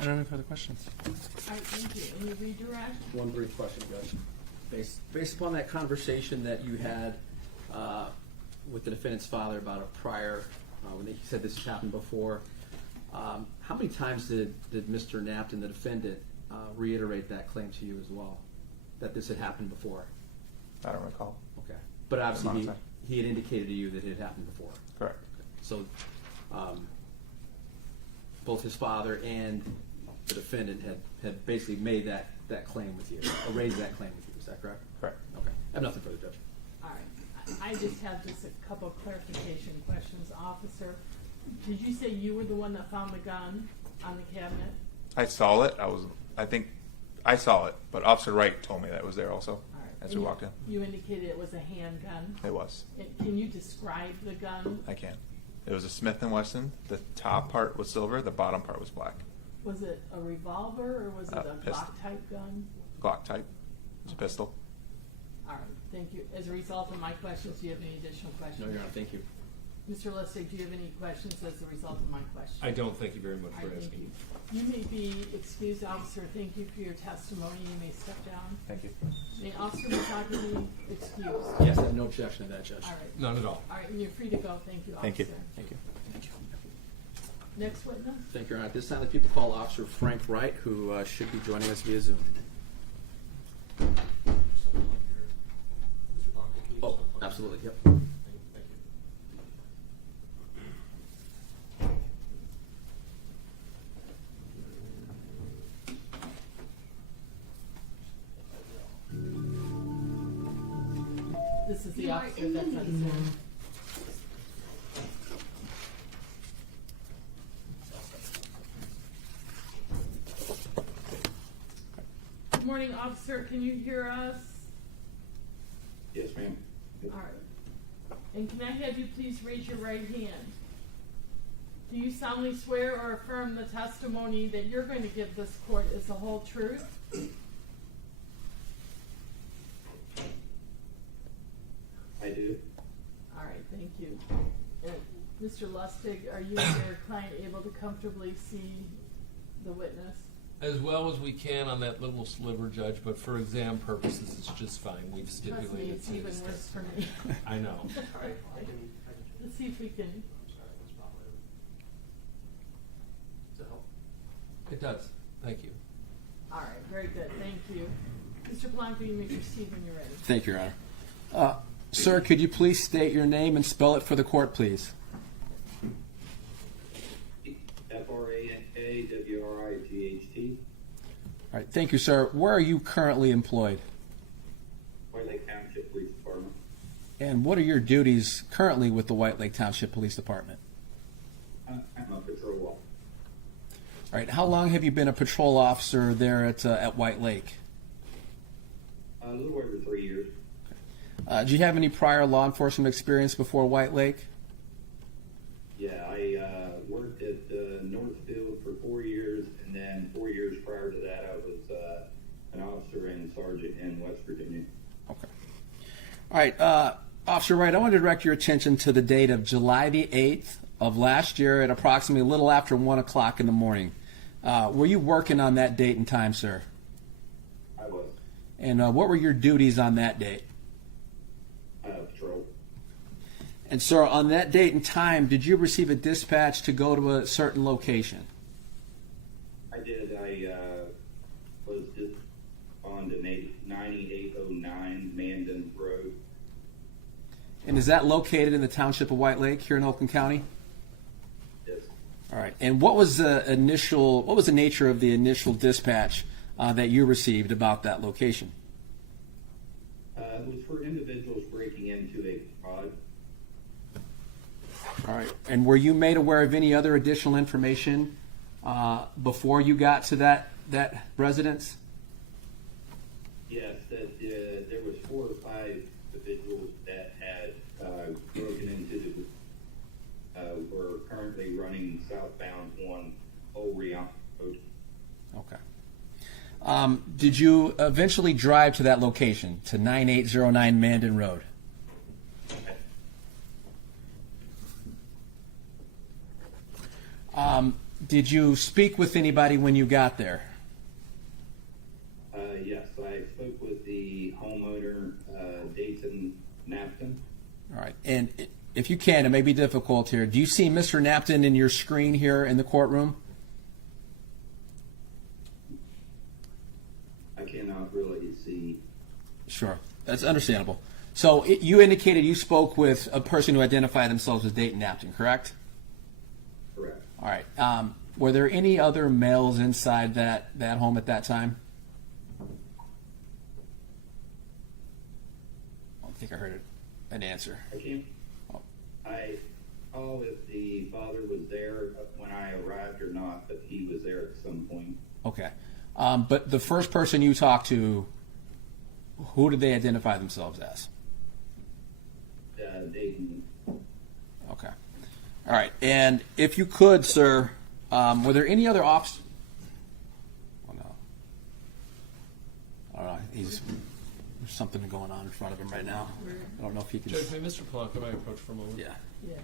I don't have further questions. All right, thank you. Any redirect? One brief question, Judge. Based upon that conversation that you had with the defendant's father about a prior, when he said this has happened before, how many times did Mr. Knapton, the defendant, reiterate that claim to you as well, that this had happened before? I don't recall. Okay. But obviously, Amount of time. he had indicated to you that it had happened before. Correct. So, both his father and the defendant had basically made that claim with you, or raised that claim with you. Is that correct? Correct. Okay. I have nothing further, Judge. All right. I just have just a couple of clarification questions. Officer, did you say you were the one that found the gun on the cabinet? I saw it. I think I saw it, but Officer Wright told me that it was there also All right. as And we walked in. You indicated it was a handgun. It was. Can you describe the gun? I can. It was a Smith & Wesson. The top part was silver. The bottom part was black. Was it a revolver or was it a Pistol. Glock type gun? Glock type. It was a pistol. All right, thank you. As a result of my questions, do you have any additional questions? No, Your Honor. Thank you. Mr. Lustig, do you have any questions as a result of my questions? I don't. Thank you very much All for right, thank asking. you. You may be excused, officer. Thank you for your testimony. You may step down. Thank you. May Officer Misaki be excused? Yes, I have no objection to that, Judge. All right. None at all. All right, and you're free to go. Thank you, officer. Thank you. Thank you. Next witness? Thank you, Your Honor. At this time, the people call Officer Frank Wright, who should be joining us via Zoom. Oh, absolutely. Yep. This is the officer that's on Zoom. Good morning, officer. Can you hear us? Yes, ma'am. All right. And can I have you please raise your right hand? Do you solemnly swear or affirm the testimony that you're going to give this court is the whole truth? I do. All right, thank you. And Mr. Lustig, are you and your client able to comfortably see the witness? As well as we can on that little sliver, Judge, but for exam purposes, it's just fine. We've Trust me, stipulated it's even his worse for me. I know. All right. Let's see if we can. It does. Thank you. All right, very good. Thank you. Mr. Blanco, you may proceed when you're ready. Thank you, Your Honor. Sir, could you please state your name and spell it for the court, please? FRANKWRIGHT, All right, thank you, sir. Where are you currently employed? White Lake Township Police Department. And what are your duties currently with the White Lake Township Police Department? I'm a patrol officer. All right, how long have you been a patrol officer there at White Lake? A little over 3 years. Do you have any prior law enforcement experience before White Lake? Yeah, I worked at Northfield for 4 years, and then 4 years prior to that, I was an officer and sergeant in West Virginia. Okay. All right, Officer Wright, I want to direct your attention to the date of July the 8th of last year at approximately a little after 1 o'clock in the morning. Were you working on that date and time, sir? I was And what were your duties on that date? patrol. And sir, on that date and time, did you receive a dispatch to go to a certain location? I did. I was just on to 9809 Mandan Road. And is that located in the township of White Lake here in Oakland County? Yes. All right. And what was the nature of the initial dispatch that you received about that location? It was for individuals breaking into a pod. All right. And were you made aware of any other additional information before you got to that residence? Yes, that there was 4 or 5 individuals that had broken into the, were currently running southbound on Old Rion Road. Okay. Did you eventually drive to that location, to 9809 Mandan Road? Did you speak with anybody when you got there? Yes, I spoke with the homeowner, Dayton Knapton. All right. And if you can, it may be difficult here. Do you see Mr. Knapton in your screen here in the courtroom? I cannot really see. Sure. That's understandable. So you indicated you spoke with a person who identified themselves as Dayton Knapton, correct? Correct. All right. Were there any other males inside that home at that time? I don't think I heard an answer. I can't. I call if the father was there when I arrived or not, but he was there at some point. Okay. But the first person you talked to, who did they identify themselves as? Dayton. Okay. All right. And if you could, sir, were there any other officers? Oh, no. I don't know. There's something going on in front of him right now. I don't know if he can. Judge, may Mr. Polanco, may I approach for a moment? Yeah. Yeah.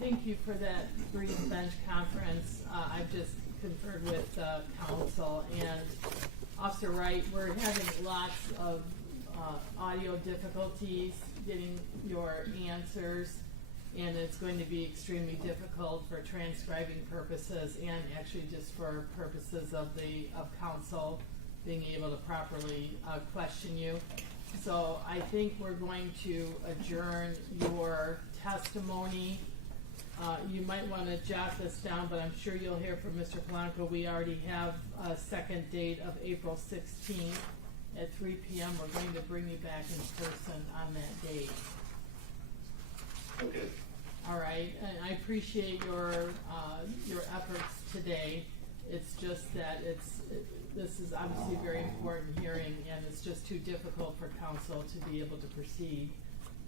Thank you for that brief bench conference. I've just conferred with counsel, and Officer Wright, we're having lots of audio difficulties getting your answers, and it's going to be extremely difficult for transcribing purposes and actually just for purposes of counsel being able to properly question you. So I think we're going to adjourn your testimony. You might want to jot this down, but I'm sure you'll hear from Mr. Polanco. We already have a second date of April 16th at 3 p.m. We're going to bring you back in person on that date. Okay. All right, and I appreciate your efforts today. It's just that this is obviously a very important hearing, and it's just too difficult for counsel to be able to proceed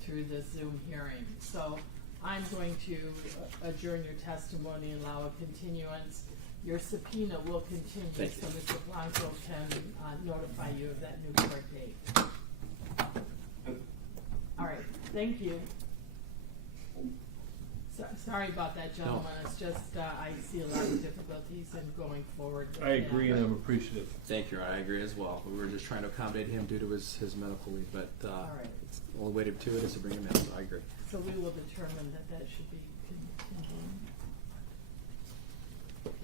through this Zoom hearing. So I'm going to adjourn your testimony and allow a continuance. Your subpoena will continue, so Mr. Blanco can notify you of that new court date. All right, thank you. Sorry about that, gentlemen. It's just, I see a lot of difficulties in going forward with I agree, that. and I'm appreciative. Thank you, Ron. I agree as well. We were just trying to accommodate him due to his medical leave, but All right. it's the only way to do it is to bring him in, so I agree. So we will determine that should be continued.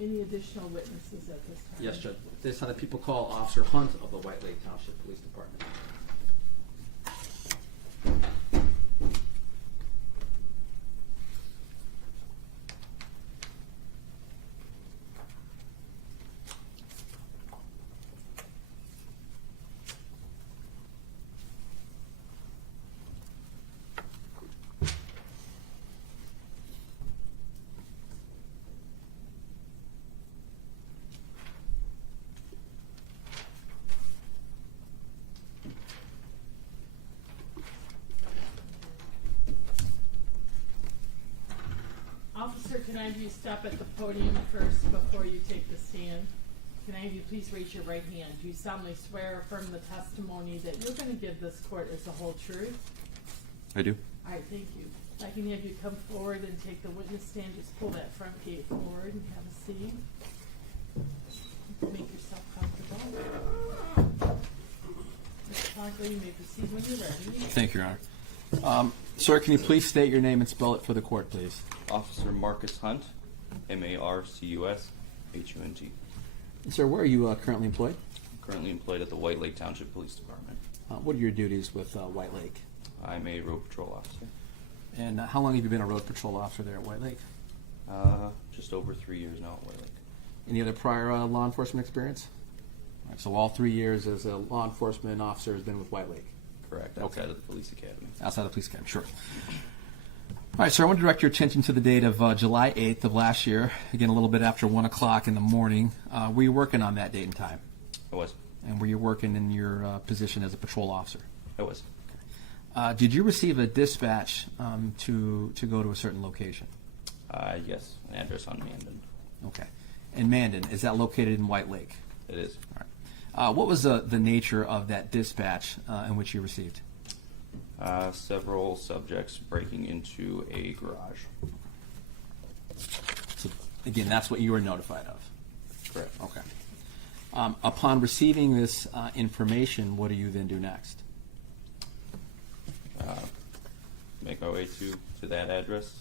Any additional witnesses at this time? Yes, Judge. This time the people call Officer Hunt of the White Lake Township Police Department. Officer, can I have you stop at the podium first before you take the stand? Can I have you please raise your right hand? Do you solemnly swear or affirm the testimony that you're going to give this court is the whole truth? I do. All right, thank you. I can have you come forward and take the witness stand. Just pull that front gate forward and have a seat. Make yourself comfortable. Mr. Conklin, you may proceed when you're ready. Thank you, Your Honor. Sir, can you please state your name and spell it for the court, please? Officer Marcus Hunt, Marcus Hunt. Sir, where are you currently employed? Currently employed at the White Lake Township Police Department. What are your duties with White Lake? I'm a road patrol officer. And how long have you been a road patrol officer there at White Lake? Just over 3 years now at White Lake. Any other prior law enforcement experience? All right, so all 3 years as a law enforcement officer has been with White Lake? Correct, outside of the police academy. Outside the police academy, sure. All right, sir, I want to direct your attention to the date of July 8th of last year, again, a little bit after 1 o'clock in the morning. Were you working on that date and time? I was. And were you working in your position as a patrol officer? I was. Did you receive a dispatch to go to a certain location? Yes, an address on Mandan. Okay. And Mandan, is that located in White Lake? It is. All right. What was the nature of that dispatch in which you received? Several subjects breaking into a garage. So, again, that's what you were notified of? Correct. Okay. Upon receiving this information, what do you then do next? Make my way to that address.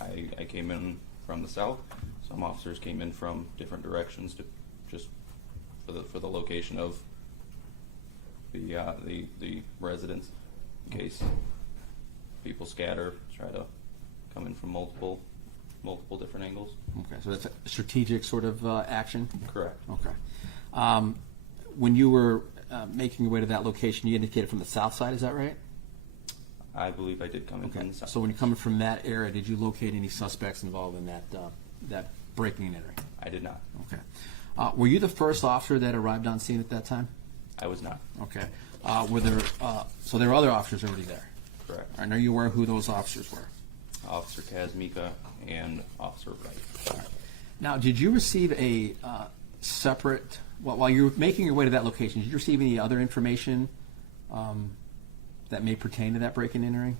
I came in from the south. Some officers came in from different directions to just for the location of the residents, in case people scatter, try to come in from multiple different angles. Okay, so that's a strategic sort of action? Correct. Okay. When you were making your way to that location, you indicated from the south side, is that right? I believe I did come in from the south. So when you're coming from that area, did you locate any suspects involved in that breaking and entering? I did not. Okay. Were you the first officer that arrived on scene at that time? I was not. Okay. So there were other officers already there? Correct. All right, are you aware who those officers were? Officer Kazmika and Officer Wright. All right. Now, did you receive a separate, while you were making your way to that location, did you receive any other information that may pertain to that break-in and entering?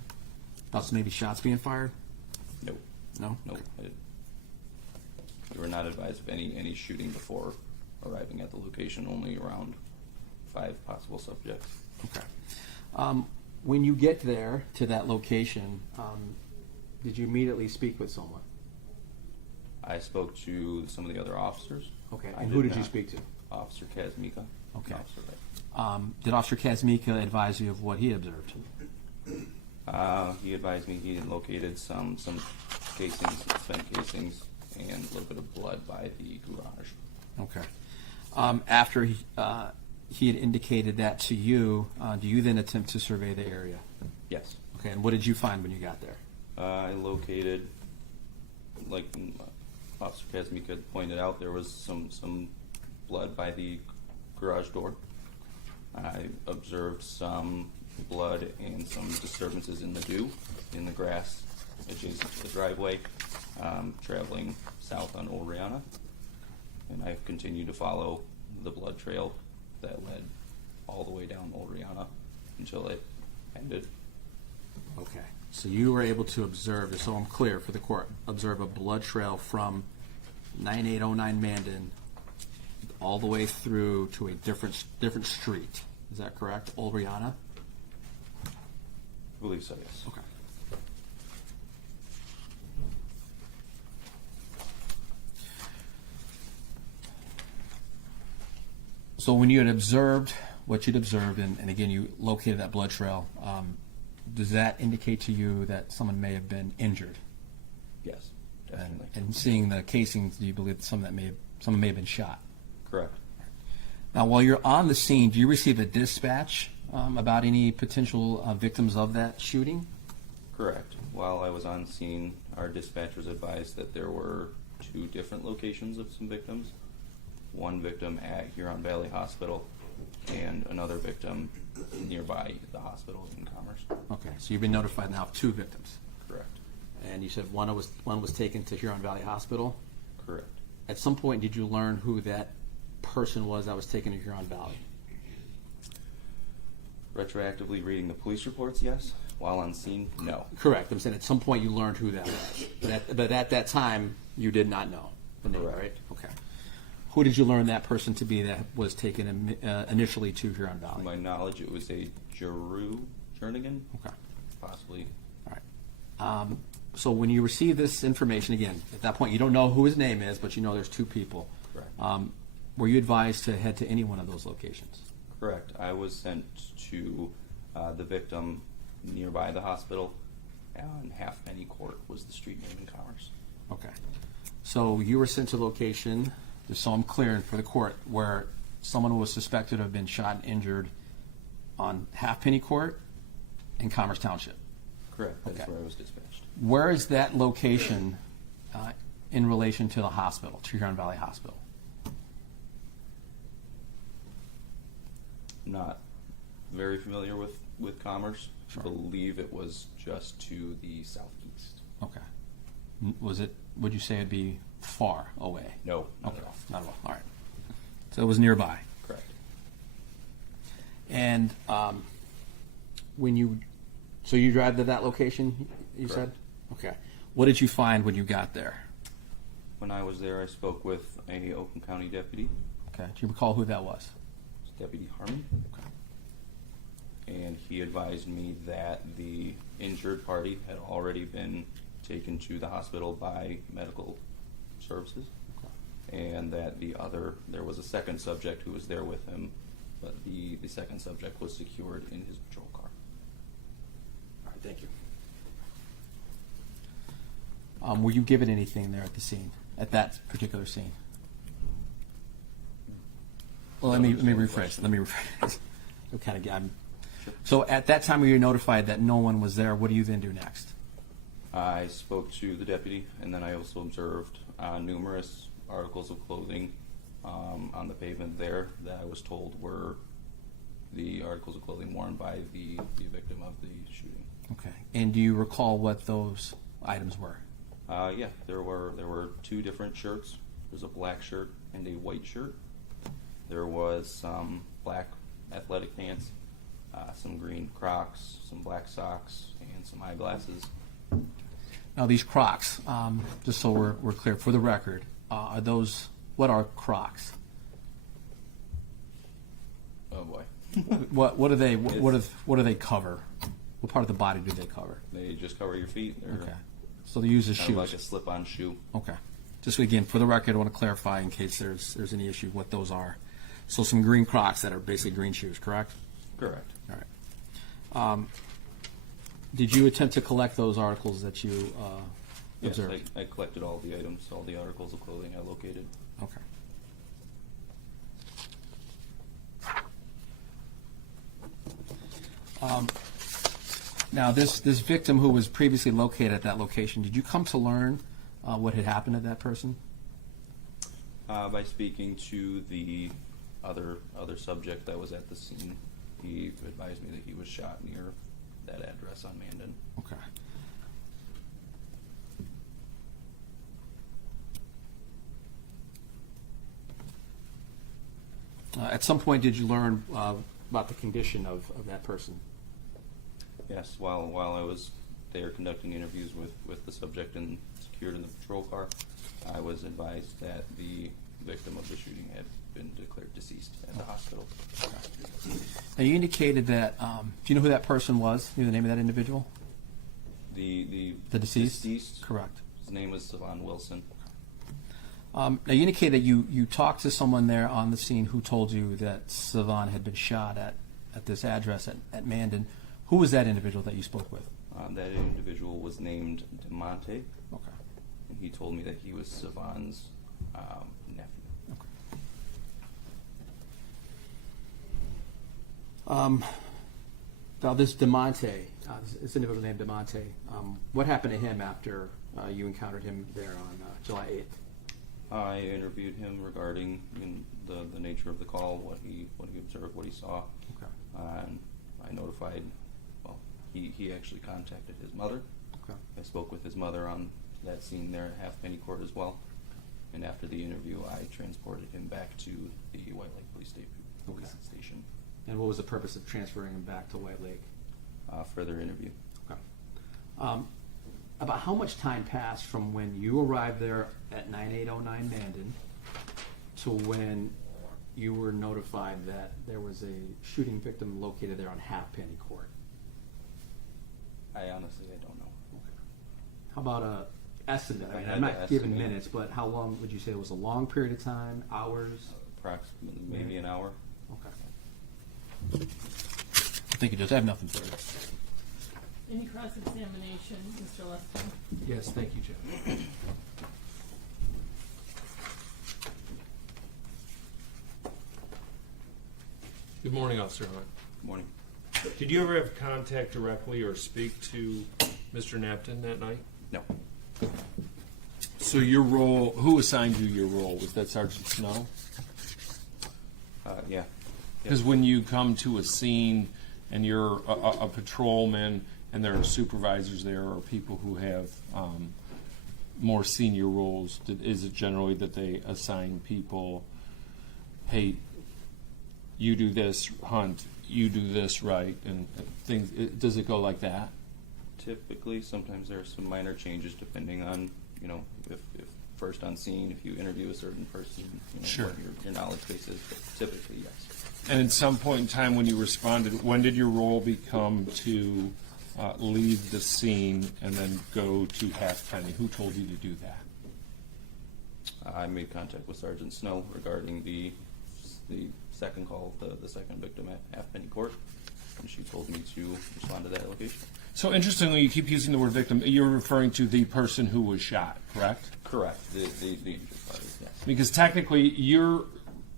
About some maybe shots being fired? Nope. No? Nope. Okay. I didn't. We were not advised of any shooting before arriving at the location, only around 5 possible subjects. Okay. When you get there to that location, did you immediately speak with someone? I spoke to some of the other officers. Okay. I And who did you not. speak to? Officer Kazmika. Okay. And Officer Wright. Did Officer Kazmika advise you of what he observed? He advised me he had located some casings, spent casings, and a little bit of blood by the garage. Okay. After he had indicated that to you, do you then attempt to survey the area? Yes. Okay. And what did you find when you got there? I located, like Officer Kazmika had pointed out, there was some blood by the garage door. I observed some blood and some disturbances in the dew, in the grass adjacent to the driveway, traveling south on Old Rihanna. And I've continued to follow the blood trail that led all the way down Old Rihanna until it ended. Okay. So you were able to observe, just so I'm clear for the court, observe a blood trail from 9809 Mandan all the way through to a different street. Is that correct? Old Rihanna? I believe so, yes. Okay. So when you had observed what you'd observed, and again, you located that blood trail, does that indicate to you that someone may have been injured? Yes, definitely. And seeing the casings, do you believe that someone may have been shot? Correct. Now, while you're on the scene, do you receive a dispatch about any potential victims of that shooting? Correct. While I was on scene, our dispatchers advised that there were 2 different locations of some victims. One victim at Huron Valley Hospital and another victim nearby the hospital in Commerce. Okay, so you've been notified now of 2 victims. Correct. And you said one was taken to Huron Valley Hospital. Correct. At some point, did you learn who that person was that was taken to Huron Valley? Retroactively reading the police reports, yes. While on scene, no. Correct. I'm saying at some point you learned who that was. But at that time, you did not know the name, Correct. right? Okay. Who did you learn that person to be that was taken initially to Huron To Valley? my knowledge, it was a Jernigan, Okay. possibly. All right. So when you receive this information, again, at that point you don't know who his name is, but you know there's 2 people. Correct. Were you advised to head to any one of those locations? Correct. I was sent to the victim nearby the hospital, and Halfpenny Court was the street name in Commerce. Okay. So you were sent to a location, just so I'm clear for the court, where someone was suspected of have been shot and injured on Halfpenny Court in Commerce Township. Correct. That's Okay. where I was dispatched. Where is that location in relation to the hospital, to Huron Valley Hospital? Not very familiar with Commerce. Sure. I believe it was just to the southeast. Okay. Would you say it'd be far away? No, not Okay. at all. Not at all. All right. So it was nearby. Correct. And so you drive to that location, you said? Correct. Okay. What did you find when you got there? When I was there, I spoke with a Oakland County deputy, Okay. Do you recall who that was? Deputy Harmon, Okay. and he advised me that the injured party had already been taken to the hospital by medical services, and that there was a second subject who was there with him, but the second subject was secured in his patrol car. All right. Thank you. Were you given anything there at the scene, at that particular scene? Well, let me rephrase. So at that time, when you're notified that no one was there, what do you then do next? I spoke to the deputy, and then I also observed numerous articles of clothing on the pavement there that I was told were the articles of clothing worn by the victim of the shooting. Okay. And do you recall what those items were? Yeah, there were 2 different shirts. There was a black shirt and a white shirt. There was some black athletic pants, some green Crocs, some black socks, and some eyeglasses. Now these Crocs, just so we're clear for the record, what are Crocs? Oh boy, What do they cover? What part of the body do they cover? they just cover your feet. They're Okay. So they use as kind shoes. of like a slip-on shoe. Okay. Just again, for the record, I want to clarify in case there's any issue what those are. So some green Crocs that are basically green shoes, correct? Correct. All right. Did you attempt to collect those articles that you Yes, observed? I collected all the items, all the articles of clothing I located. Okay. Now, this victim who was previously located at that location, did you come to learn what had happened to that person? By speaking to the other subject that was at the scene, he advised me that he was shot near that address on Mandan. Okay. At some point, did you learn about the condition of that person? Yes, while I was they are conducting interviews with the subject and secured in the patrol car, I was advised that the victim of the shooting had been declared deceased at the hospital. And you indicated that, do you know who that person was? Do you know the name of that individual? The deceased? Correct. His name was Savon Wilson. Now, you indicated that you talked to someone there on the scene who told you that Savon had been shot at this address at Mandan. Who was that individual that you spoke with? That individual was named DeMonte, Okay. and he told me that he was Savon's nephew. Now, this DeMonte, this individual named DeMonte, what happened to him after you encountered him there on July 8th? I interviewed him regarding the nature of the call, what he observed, what he saw. Okay. And I notified, well, he actually contacted his mother. Okay. I spoke with his mother on that scene there at Halfpenny Court as well. And after the interview, I transported him back to the White Lake Police Station. And what was the purpose of transferring him back to White Lake? Further interview. Okay. About how much time passed from when you arrived there at 9809 Mandan to when you were notified that there was a shooting victim located there on Halfpenny Court? I honestly don't know. How about a estimate? I I mean, had I'm to not giving estimate. minutes, but how long would you say it was? A long period of time? Hours? Approximately maybe an hour. Okay. Thank you, Judge. I have nothing further. Any cross-examination, Mr. Lester? Yes, thank you, Judge. Good morning, Officer Hunt. Good morning. Did you ever have contact directly or speak to Mr. Knapton that night? No. So your role, who assigned you your role? Was that Sergeant Snow? Yeah. Because when you come to a scene and you're a patrolman and there are supervisors there or people who have more senior roles, is it generally that they assign people, hey, you do this, Hunt, you do this, right, and things, does it go like that? Typically, sometimes there are some minor changes depending on, if first on scene, if you interview a certain person, Sure. what your knowledge base is, but typically, yes. And at some point in time when you responded, when did your role become to leave the scene and then go to Halfpenny? Who told you to do that? I made contact with Sergeant Snow regarding the second call of the second victim at Halfpenny Court, and she told me to respond to that location. So interestingly, you keep using the word victim. You're referring to the person who was shot, correct? Correct. The injured party, yes. Because technically, you're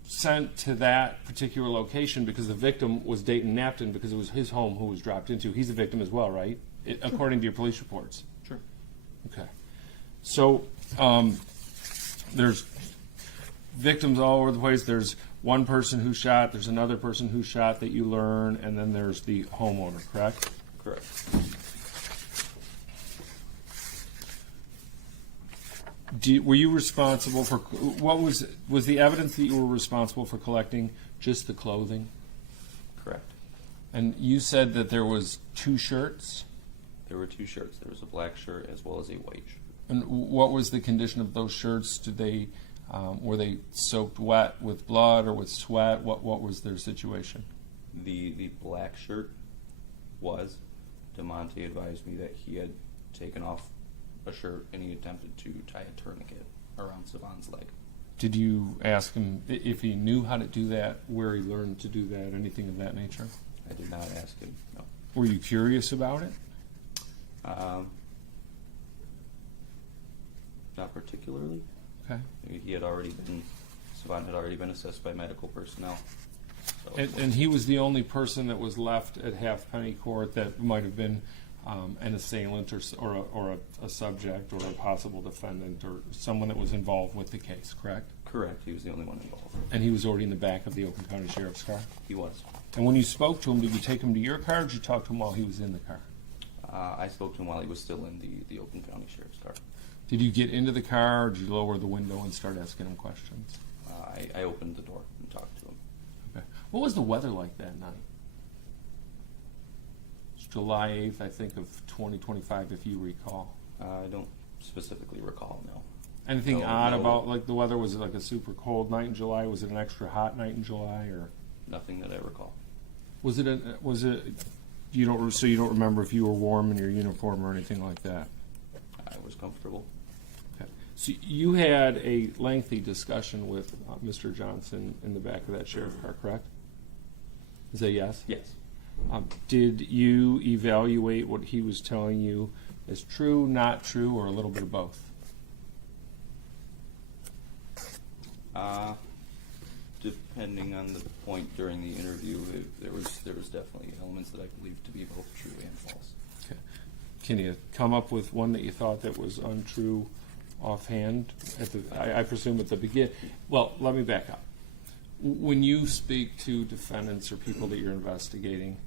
sent to that particular location because the victim was Dayton Knapton because it was his home who was dropped into. He's a victim as well, right? According to your police reports. Sure. Okay. So there's victims all over the place. There's one person who shot. There's another person who shot that you learn, and then there's the homeowner, correct? Correct. Were you responsible for what was the evidence that you were responsible for collecting? Just the clothing? Correct. And you said that there was 2 shirts. There were 2 shirts. There was a black shirt as well as a white shirt. And what was the condition of those shirts? Did they were they soaked wet with blood or with sweat? What was their situation? The black shirt was. DeMonte advised me that he had taken off a shirt and he attempted to tie a tourniquet around Savon's leg. Did you ask him if he knew how to do that, where he learned to do that, anything of that nature? I did not ask him, no. Were you curious about it? Not particularly. Okay. Savon had already been assessed by medical personnel. So And he was the only person that was left at Halfpenny Court that might have been an assailant or a subject or a possible defendant or someone that was involved with the case, correct? correct, he was the only one involved. And he was already in the back of the Oakland County Sheriff's car? He was. And when you spoke to him, did you take him to your car or did you talk to him while he was in the car? I spoke to him while he was still in the Oakland County Sheriff's car. Did you get into the car or did you lower the window and start asking him questions? I opened the door and talked to him. Okay. What was the weather like that night? It's July 8th, I think, of 2025, if you recall. I don't specifically recall, no. Anything No, odd no. about like the weather? Was it like a super cold night in July? Was it an extra hot night in July, or Nothing that I recall. was it? You don't remember if you were warm in your uniform or anything like that? I was comfortable. Okay. So you had a lengthy discussion with Mr. Johnson in the back of that sheriff car, correct? Is that yes? Yes. Did you evaluate what he was telling you as true, not true, or a little bit of both? Depending on the point during the interview, there was definitely elements that I believed to be both true and false. Okay. Can you come up with one that you thought that was untrue offhand? I presume at the beginning. Well, let me back up. When you speak to defendants or people that you're investigating,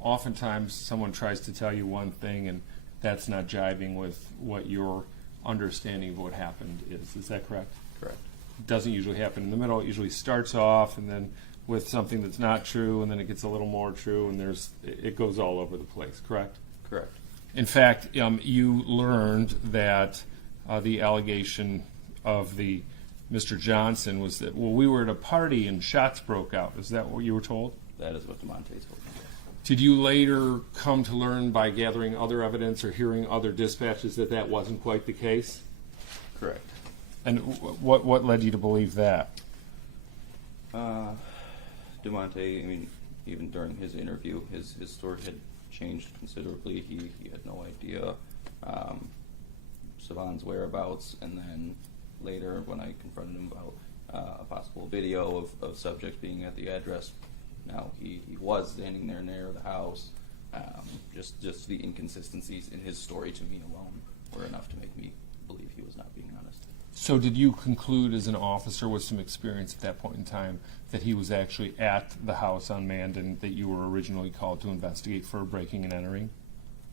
oftentimes someone tries to tell you one thing and that's not jiving with what your understanding of what happened is. Is that correct? Correct. It doesn't usually happen in the middle. It usually starts off and then with something that's not true, and then it gets a little more true, and it goes all over the place, correct? Correct. In fact, you learned that the allegation of the Mr. Johnson was that, well, we were at a party and shots broke out. Is that what you were told? That is what DeMonte told me. Did you later come to learn by gathering other evidence or hearing other dispatches that that wasn't quite the case? Correct. And what led you to believe that? DeMonte, I mean, even during his interview, his story had changed considerably. He had no idea Savon's whereabouts, and then later when I confronted him about a possible video of subjects being at the address, now he was standing there near the house. Just the inconsistencies in his story to me alone were enough to make me believe he was not being honest. So did you conclude as an officer with some experience at that point in time that he was actually at the house on Mandan that you were originally called to investigate for breaking and entering?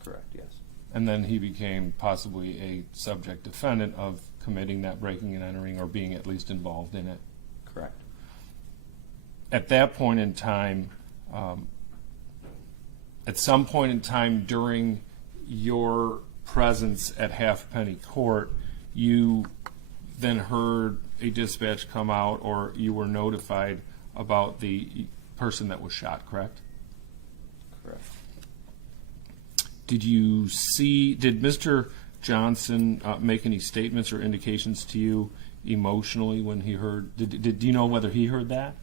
Correct, yes. And then he became possibly a subject defendant of committing that breaking and entering or being at least involved in it? Correct. At that point in time, at some point in time during your presence at Halfpenny Court, you then heard a dispatch come out or you were notified about the person that was shot, correct? Correct. Did Mr. Johnson make any statements or indications to you emotionally when he heard, do you know whether he heard that?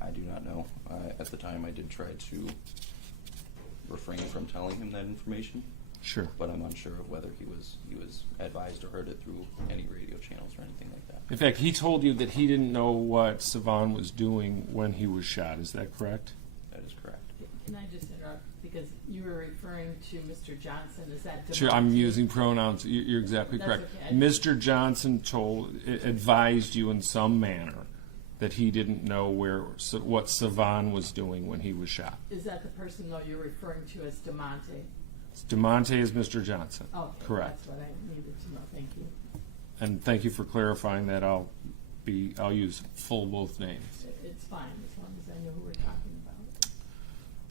I do not know. At the time, I did try to refrain from telling him that information. Sure. But I'm unsure of whether he was advised or heard it through any radio channels or anything like that. In fact, he told you that he didn't know what Savon was doing when he was shot. Is that correct? That is correct. Can I just interrupt? Because you were referring to Mr. Johnson. Is that Sure, I'm using pronouns. You're exactly That's correct. okay. Mr. Johnson advised you in some manner that he didn't know what Savon was doing when he was shot. Is that the person, though, you're referring to as DeMonte? DeMonte is Mr. Johnson. Okay, Correct. that's what I needed to know. Thank you. And thank you for clarifying that. I'll use full both names. It's fine as long as I know who we're talking about.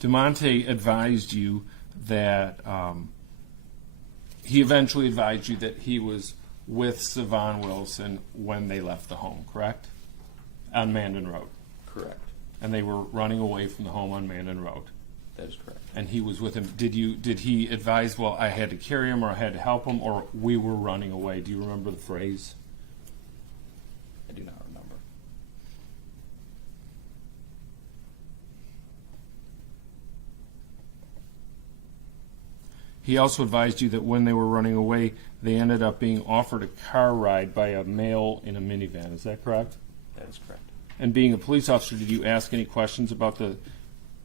DeMonte advised you that he eventually advised you that he was with Savon Wilson when they left the home, correct? On Mandan Road. Correct. And they were running away from the home on Mandan Road. That is correct. And he was with him. Did he advise, well, I had to carry him or I had to help him or we were running away? Do you remember the phrase? I do not remember. He also advised you that when they were running away, they ended up being offered a car ride by a male in a minivan. Is that correct? That is correct. And being a police officer, did you ask any questions about the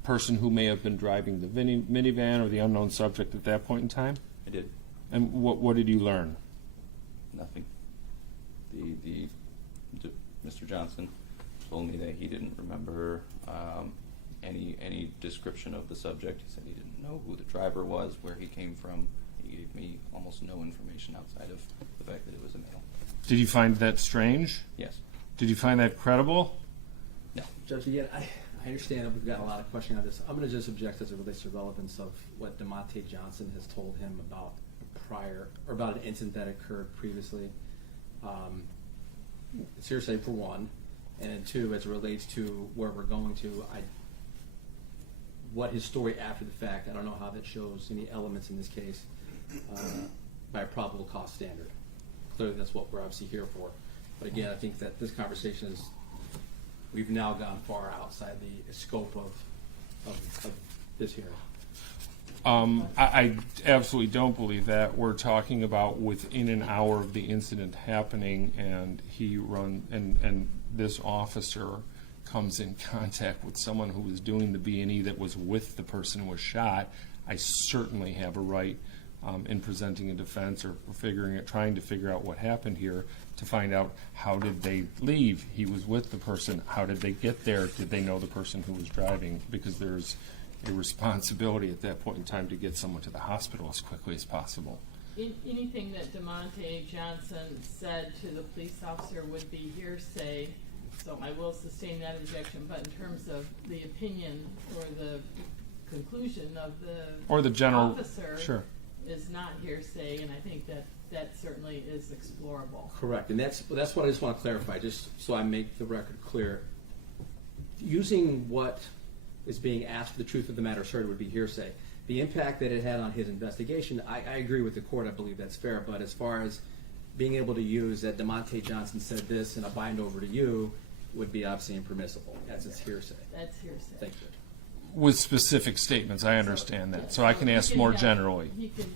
person who may have been driving the minivan or the unknown subject at that point in time? I did. And what did you learn? Nothing. Mr. Johnson told me that he didn't remember any description of the subject. He said he didn't know who the driver was, where he came from. He gave me almost no information outside of the fact that it was a male. Did you find that strange? Yes. Did you find that credible? No. Judge, again, I understand that we've got a lot of questioning on this. I'm going to just object as it relates to relevance of what DeMonte Johnson has told him about about an incident that occurred previously. It's hearsay for one, and then two, as it relates to where we're going to, what his story after the fact, I don't know how that shows any elements in this case by a probable cause standard. Clearly that's what we're obviously here for. But again, I think that this conversation is, we've now gone far outside the scope of this hearing. I absolutely don't believe that. We're talking about within an hour of the incident happening, and and this officer comes in contact with someone who was doing the B&E that was with the person who was shot. I certainly have a right in presenting a defense or trying to figure out what happened here to find out how did they leave. He was with the person. How did they get there? Did they know the person who was driving? Because there's a responsibility at that point in time to get someone to the hospital as quickly as possible. Anything that DeMonte Johnson said to the police officer would be hearsay, so I will sustain that objection. But in terms of the opinion or the conclusion of the general officer, sure, is not hearsay, and I think that certainly is explorable. Correct, and that's what I just want to clarify, just so I make the record clear. Using what is being asked for the truth of the matter asserted would be hearsay. The impact that it had on his investigation, I agree with the court. I believe that's fair. But as far as being able to use that DeMonte Johnson said this and a bind over to you would be obviously impermissible. That's its hearsay. That's hearsay. Thank you. with specific statements. I understand that. So I can ask more generally. He can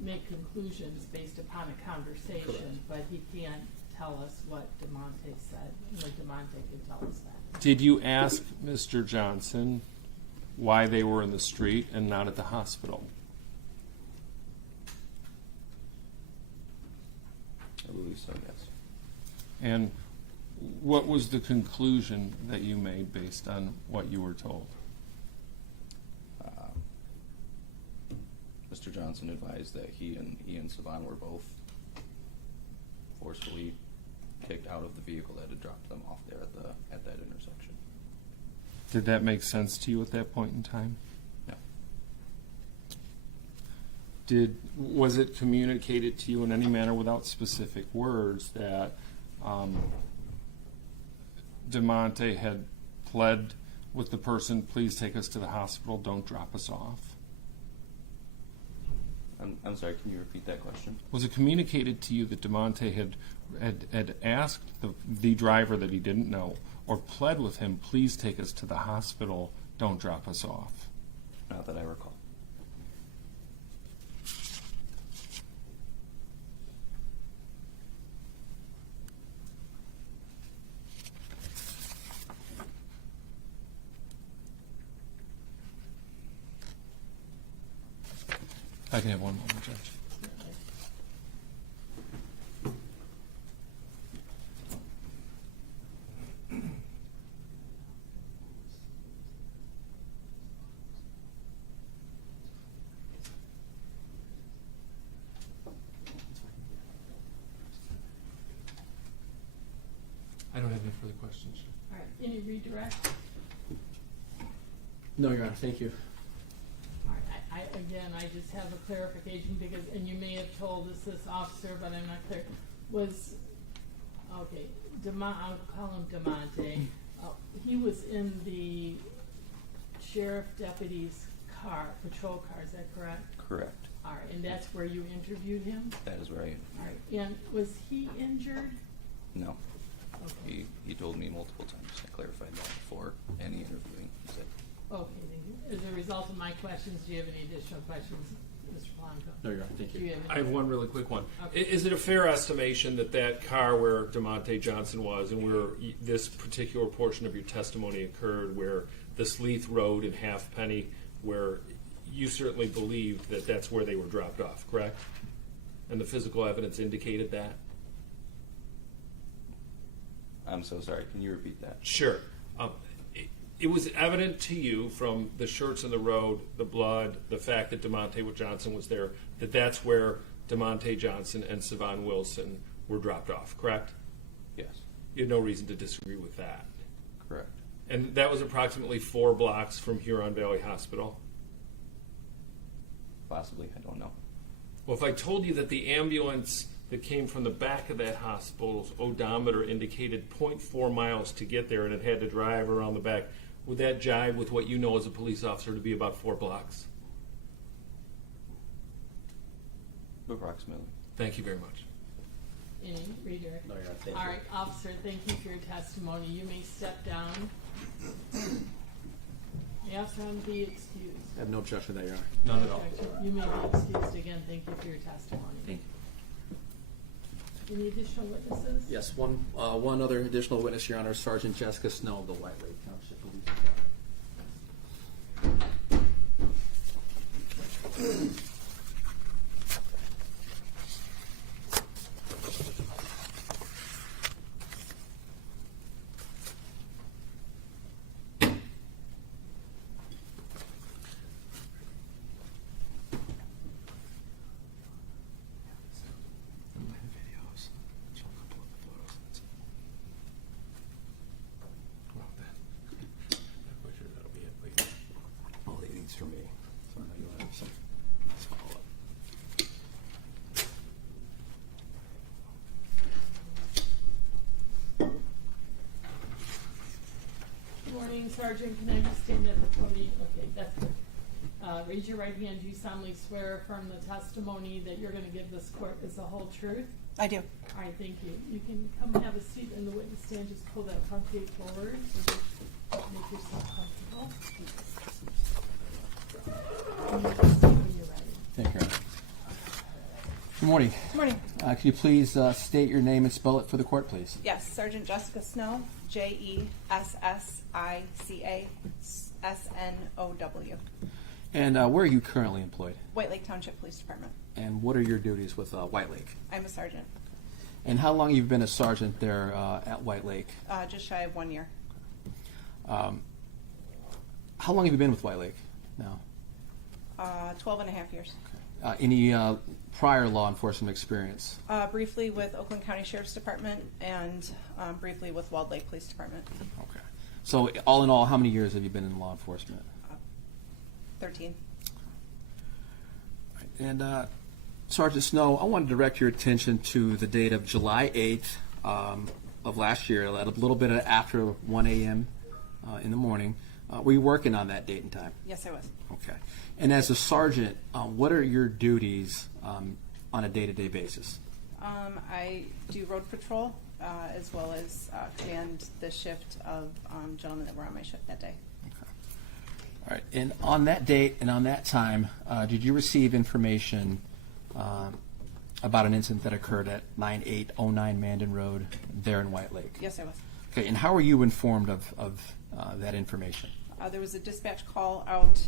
make conclusions based upon a conversation, but he can't tell us what DeMonte said. DeMonte can tell us that. Did you ask Mr. Johnson why they were in the street and not at the hospital? I believe so, yes. And what was the conclusion that you made based on what you were told? Mr. Johnson advised that he and Savan were both forcefully kicked out of the vehicle that had dropped them off there at that intersection. Did that make sense to you at that point in time? No. Was it communicated to you in any manner without specific words that DeMonte had pled with the person, please take us to the hospital, don't drop us off? I'm sorry, can you repeat that question? Was it communicated to you that DeMonte had asked the driver that he didn't know or pled with him, please take us to the hospital, don't drop us off? Not that I recall. I can have one moment, Judge. I don't have any further questions. All right, any redirect? No, Your Honor, thank you. All right, I just have a clarification because, and you may have told us this, officer, but I'm not clear. I'll call him DeMonte. He was in the sheriff deputy's car, patrol car, is that correct? Correct. All right, and that's where you interviewed him? That is right. All right, and was he injured? No. Okay. He told me multiple times. I clarified that before any interviewing. He said, Okay, thank you. As a result of my questions, do you have any additional questions, Mr. Blanco? No, Your Honor, thank Do you. you have I any? have one really quick one. Okay. Is it a fair estimation that that car where DeMonte Johnson was and where this particular portion of your testimony occurred, where this Leith Road and Halfpenny, where you certainly believed that that's where they were dropped off, correct? And the physical evidence indicated that? I'm so sorry. Can you repeat that? Sure. It was evident to you from the shirts in the road, the blood, the fact that DeMonte Johnson was there, that that's where DeMonte Johnson and Savan Wilson were dropped off, correct? Yes. You had no reason to disagree with that. Correct. And that was approximately 4 blocks from Huron Valley Hospital. Possibly, I don't know. Well, if I told you that the ambulance that came from the back of that hospital's odometer indicated 0.4 miles to get there, and it had to drive around the back, would that jive with what you know as a police officer to be about 4 blocks? Approximately. Thank you very much. Any redirect? No, you're not. Thank All you. right, officer, thank you for your testimony. You may step down. The officer will be excused. I have no objection to that, Your Honor. None at all. You may be excused again. Thank you for your testimony. Thank Any additional witnesses? Yes, one other additional witness, Your Honor, Sergeant Jessica Snow of the White Lake Township Police Department. All he needs from me. So I know you'll have some follow-up. Good morning, Sergeant. Can I just stand at the podium? Okay, that's good. Raise your right hand. Do you solemnly swear or affirm the testimony that you're going to give this court is the whole truth? I do. All right, thank you. You can come have a seat in the witness stand. Just pull that front gate forward. Make yourself comfortable. And you can sit when you're ready. Thank you, Your Honor. Good morning. Good morning. Can you please state your name and spell it for the court, please? Yes, Sergeant Jessica Snow, Jessica And where are you currently employed? White Lake Township Police Department. And what are your duties with White Lake? I'm a sergeant. And how long have you been a sergeant there at White Lake? Just shy of 1 year. How long have you been with White Lake now? 12 and a half years. Any prior law enforcement experience? Briefly with Oakland County Sheriff's Department and briefly with Walled Lake Police Department. Okay. So all in all, how many years have you been in law enforcement? 13. And Sergeant Snow, I want to direct your attention to the date of July 8th of last year, at a little bit after 1 a.m. In the morning. Were you working on that date and time? Yes, I was. Okay. And as a sergeant, what are your duties on a day-to-day basis? I do road patrol as well as command the shift of gentlemen that were on my shift that day. Okay. All right. And on that date and on that time, did you receive information about an incident that occurred at 9809 Mandan Road there in White Lake? Yes, I was. Okay. And how were you informed of that information? There was a dispatch call out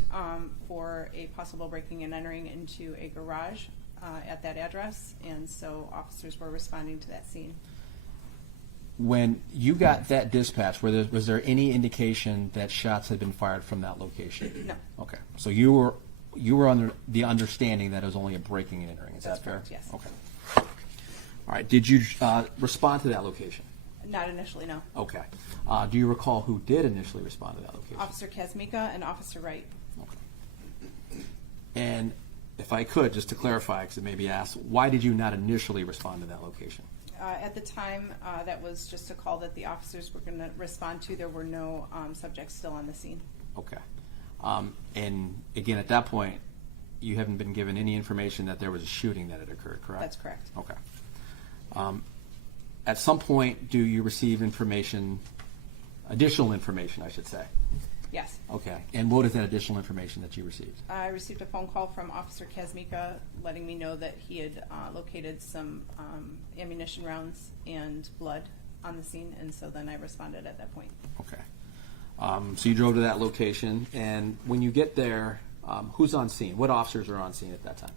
for a possible breaking and entering into a garage at that address, and so officers were responding to that scene. When you got that dispatch, was there any indication that shots had been fired from that location? No. Okay. So you were under the understanding that it was only a breaking and entering. Is That's that fair? correct, yes. Okay. All right. Did you respond to that location? Not initially, no. Okay. Do you recall who did initially respond to that location? Officer Kazmika and Officer Wright. Okay. And if I could, just to clarify, because it may be asked, why did you not initially respond to that location? At the time, that was just a call that the officers were going to respond to. There were no subjects still on the scene. Okay. And again, at that point, you haven't been given any information that there was a shooting that had occurred, correct? That's correct. Okay. At some point, do you receive information, additional information, I should say? Yes. Okay. And what is that additional information that you received? I received a phone call from Officer Kazmika letting me know that he had located some ammunition rounds and blood on the scene, and so then I responded at that point. Okay. So you drove to that location, and when you get there, who's on scene? What officers are on scene at that time?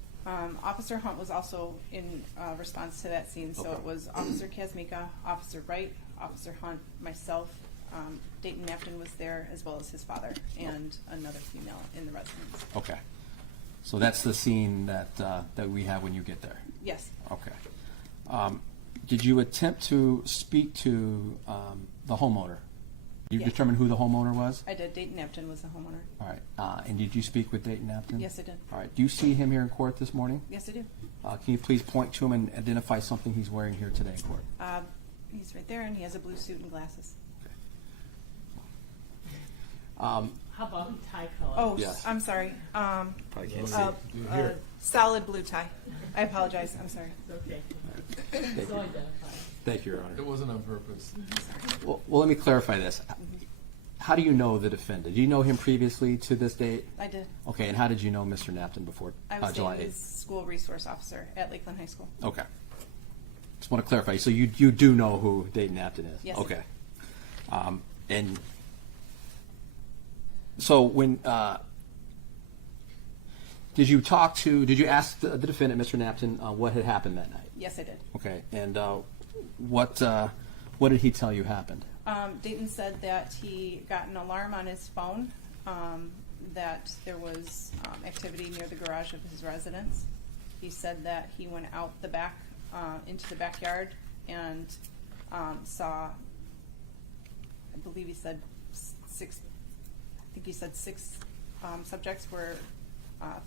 Officer Hunt was also in response to that scene, so Okay. it was Officer Kazmika, Officer Wright, Officer Hunt, myself. Dayton Knapton was there, as well as his father and another female in the residence. Okay. So that's the scene that we have when you get there. Yes. Okay. Did you attempt to speak to the homeowner You Yeah. determined who the homeowner was? I did. Dayton Knapton was the homeowner. All right. And did you speak with Dayton Knapton? Yes, I did. All right. Do you see him here in court this morning? Yes, I do. Can you please point to him and identify something he's wearing here today in court? He's right there, and he has a blue suit and glasses. How about tie color? Oh, Yes. I'm sorry. Probably can't see. Solid blue tie. I apologize. I'm sorry. It's okay. Thank So you. identified. Thank you, Your Honor. It wasn't on purpose. Well, let me clarify this. How do you know the defendant? Do you know him previously to this date? I did. Okay, and how did you know Mr. Knapton before I was July his 8th? school resource officer at Lakeland High School. Okay. Just want to clarify. So you do know who Dayton Knapton is? Yes, I Okay. And so when did you ask the defendant, Mr. Knapton, what had happened that night? Yes, I did. Okay. And what did he tell you happened? Dayton said that he got an alarm on his phone that there was activity near the garage of his residence. He said that he went out the back into the backyard and saw, I believe he said six subjects were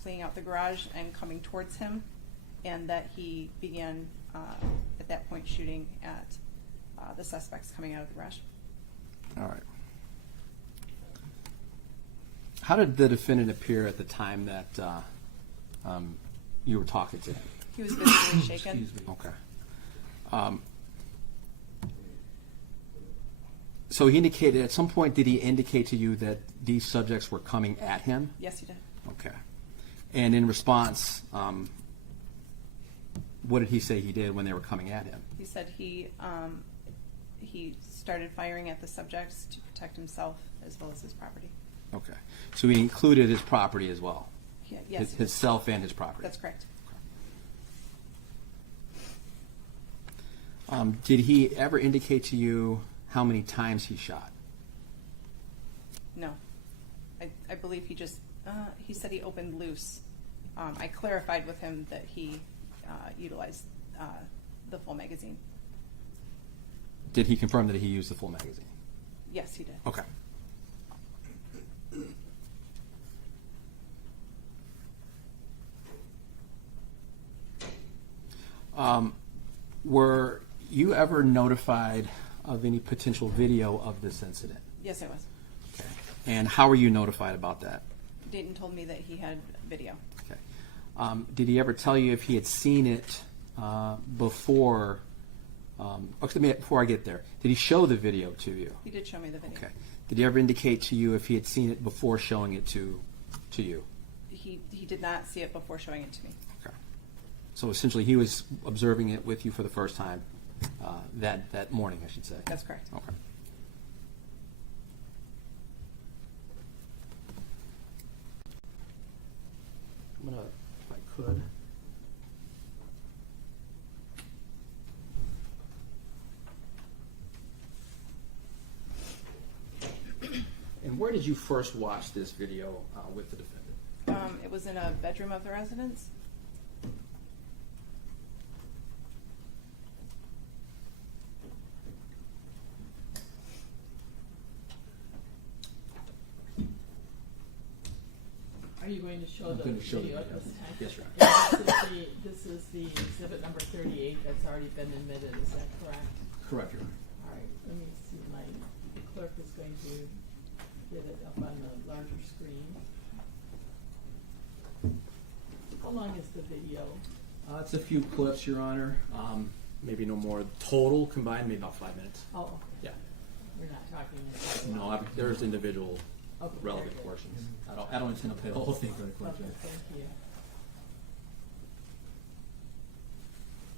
fleeing out the garage and coming towards him, and that he began at that point shooting at the suspects coming out of the garage. All right. How did the defendant appear at the time that you were talking to him? He was visibly shaken. Excuse me. Okay. So he indicated, at some point, did he indicate to you that these subjects were coming at him? Yes, he did. Okay. And in response, what did he say he did when they were coming at him? He said he started firing at the subjects to protect himself as well as his property. Okay. So he included his property as well? Yes. His self and his property? That's correct. Did he ever indicate to you how many times he shot? No. I believe he just, he said he opened loose. I clarified with him that he utilized the full magazine. Did he confirm that he used the full magazine? Yes, he did. Okay. Were you ever notified of any potential video of this incident? Yes, I was. Okay. And how were you notified about that? Dayton told me that he had video. Okay. Did he ever tell you if he had seen it before? Before I get there, did he show the video to you? He did show me the video. Okay. Did he ever indicate to you if he had seen it before showing it to you? He did not see it before showing it to me. Okay. So essentially, he was observing it with you for the first time that morning, I should say. That's correct. Okay. I'm gonna, if I could. And where did you first watch this video with the defendant? It was in a bedroom of the residence. Are you going to show I'm the going to show the video at video. this time? Yes, Your And this is the exhibit number 38 that's already been admitted, is that correct? Correct, Your Honor. All right, let me see, the clerk is going to get it up on the larger screen. How long is the video? It's a few clips, Your Honor. Maybe no more. Total combined, maybe about 5 minutes. Oh, okay. Yeah. We're not talking. No, there's individual Okay, relevant very good. portions. I don't intend to play the whole thing for the court. Okay, thank you.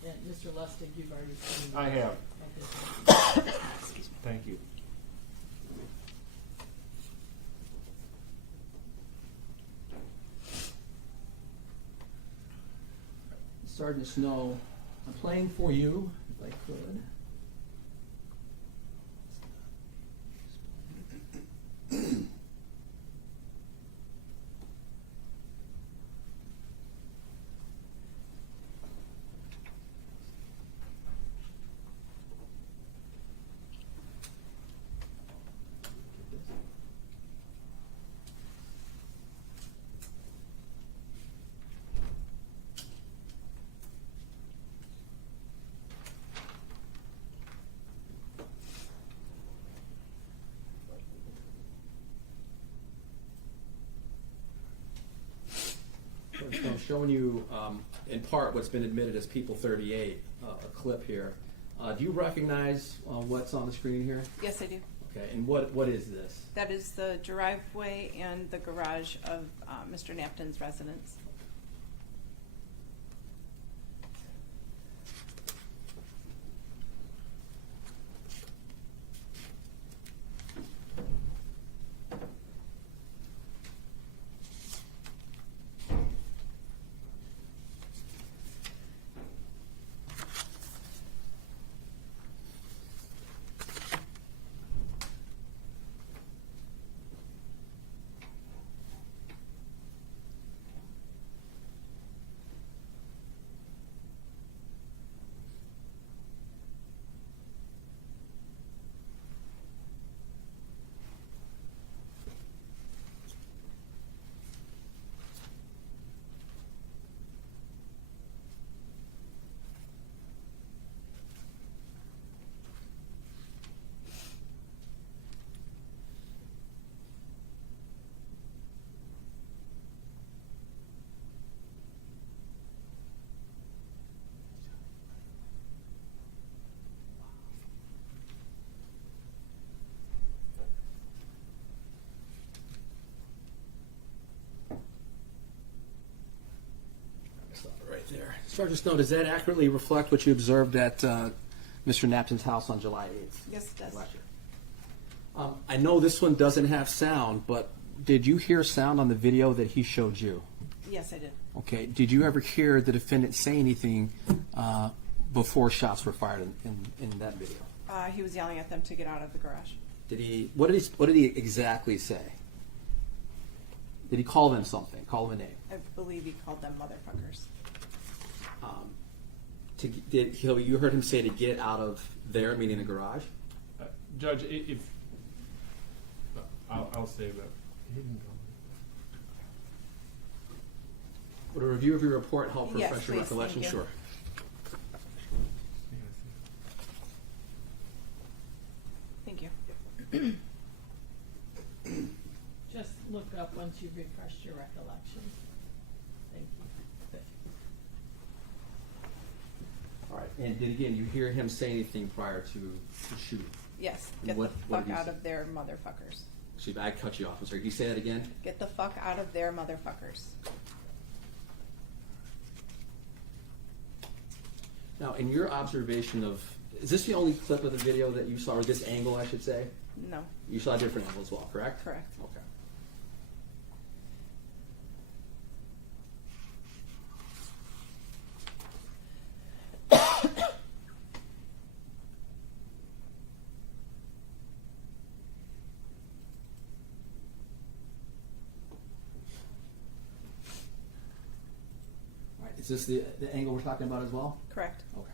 And Mr. Lustig, you've already seen. I have. Okay. Thank you. Sergeant Snow, I'm playing for you, if I could. showing you, in part, what's been admitted as People 38, a clip here. Do you recognize what's on the screen here? Yes, I do. Okay, and what is this? That is the driveway and the garage of Mr. Knapton's residence. Right there. Sergeant Snow, does that accurately reflect what you observed at Mr. Knapton's house on July 8th? Yes, it does. Last year? I know this one doesn't have sound, but did you hear sound on the video that he showed you? Yes, I did. Okay. Did you ever hear the defendant say anything before shots were fired in that video? He was yelling at them to get out of the garage. Did he? What did he exactly say? Did he call them something? Call them a name? I believe he called them motherfuckers. You heard him say to get out of there, meaning the garage? Judge, if I'll say that. He can go. Would a review of your report help Yes, refresh your please, recollection? thank you. Sure. Thank you. Just look up once you've refreshed your recollection. Thank you. All right. And did you hear him say anything prior to shooting? Yes. And Get what the did fuck he out say? of there, motherfuckers. Excuse me, I cut you off. I'm sorry. Can you say that again? Get the fuck out of there, motherfuckers. Now, in your observation of, is this the only clip of the video that you saw, or this angle, I should say? No. You saw a different angle as well, correct? Correct. Okay. All right. Is this the angle we're talking about as well? Correct. Okay.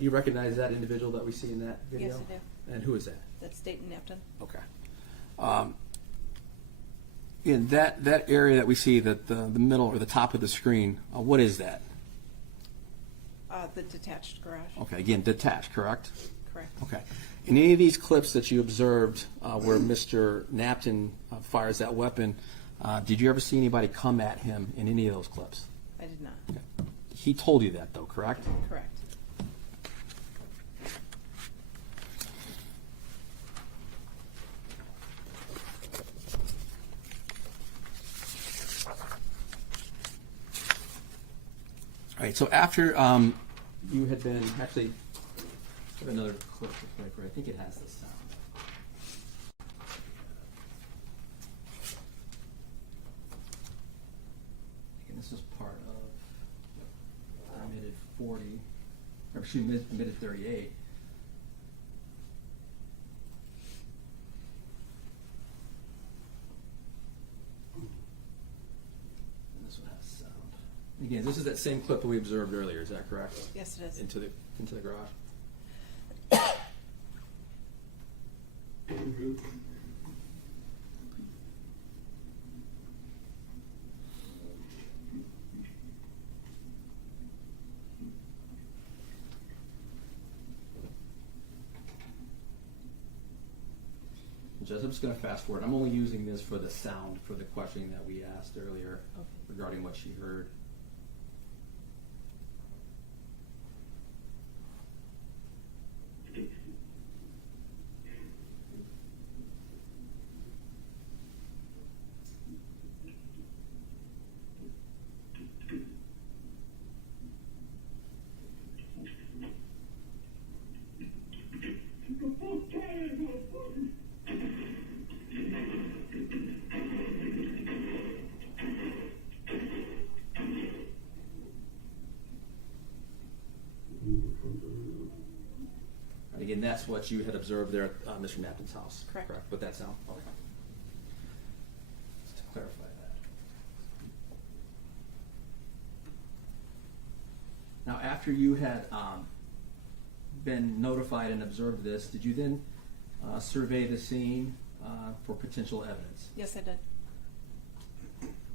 You recognize that individual that we see in that video? Yes, I do. And who is that? That's Dayton Knapton. Okay. In that area that we see, that the middle or the top of the screen, what is that? The detached garage. Okay, again, detached, correct? Correct. Okay. In any of these clips that you observed where Mr. Knapton fires that weapon, did you ever see anybody come at him in any of those clips? I did not. Okay. He told you that, though, correct? Correct. All right, so after you had been, actually, I have another clip right here. I think it has this sound. this was part of, admitted 40, or she admitted 38. And this one has sound. Again, this is that same clip that we observed earlier, is that correct? Yes, it is. Into the garage. I'm just going to fast forward. I'm only using this for the sound for the questioning that we asked earlier regarding what she heard. And again, that's what you had observed there at Mr. Knapton's house. Correct. With that sound? Okay. Just to clarify that. Now, after you had been notified and observed this, did you then survey the scene for potential evidence? Yes, I did.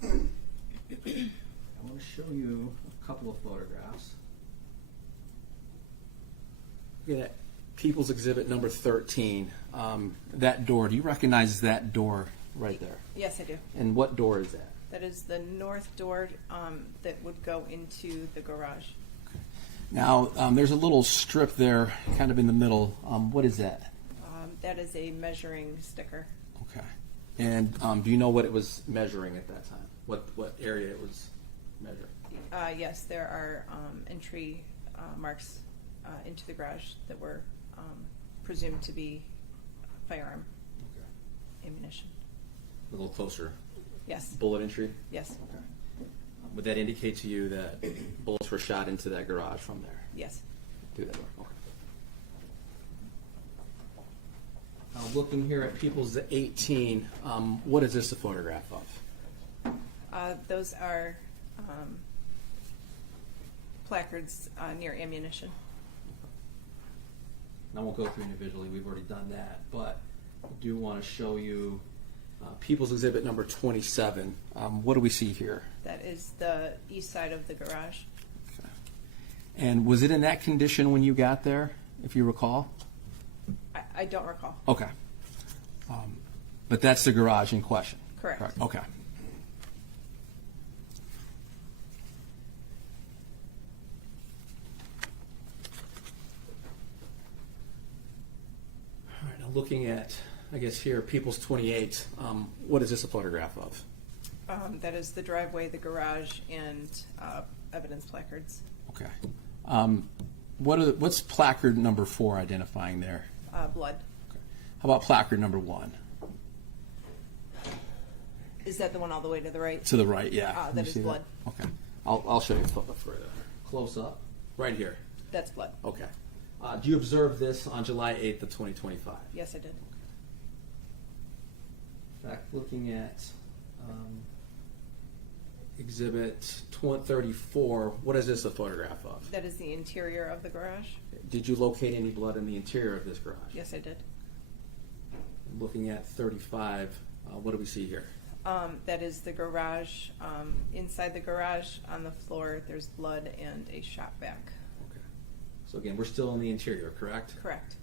I want to show you a couple of photographs. Look at People's Exhibit number 13. That door, do you recognize that door right there? Yes, I do. And what door is that? That is the north door that would go into the garage. Now, there's a little strip there kind of in the middle. What is that? That is a measuring sticker. Okay. And do you know what it was measuring at that time? What area it was measuring? Yes, there are entry marks into the garage that were presumed to be firearm ammunition. A little closer. Yes. Bullet entry? Yes. Okay. Would that indicate to you that bullets were shot into that garage from there? Yes. Through that door? Okay. Looking here at People's 18, what is this a photograph of? Those are placards near ammunition. I won't go through individually, we've already done that, but I do want to show you People's Exhibit number 27. What do we see here? That is the east side of the garage. Okay. And was it in that condition when you got there, if you recall? I don't recall. Okay. But that's the garage in question? Correct. Okay. All right, now looking at, I guess here, People's 28, what is this a photograph of? That is the driveway, the garage, and evidence placards. Okay. What's placard number 4 identifying there? Blood. Okay. How about placard number 1? Is that the one all the way to the right? To the right, yeah. That You is see blood. Okay. I'll show you a photo further. Close up. Right here. That's blood. Okay. Do you observe this on July 8th of 2025? Yes, I did. In fact, looking at Exhibit 34, what is this a photograph of? That is the interior of the garage. Did you locate any blood in the interior of this garage? Yes, I did. Looking at 35, what do we see here? That is the garage. Inside the garage, on the floor, there's blood and a shot back. Okay. So again, we're still in the interior, correct? Correct.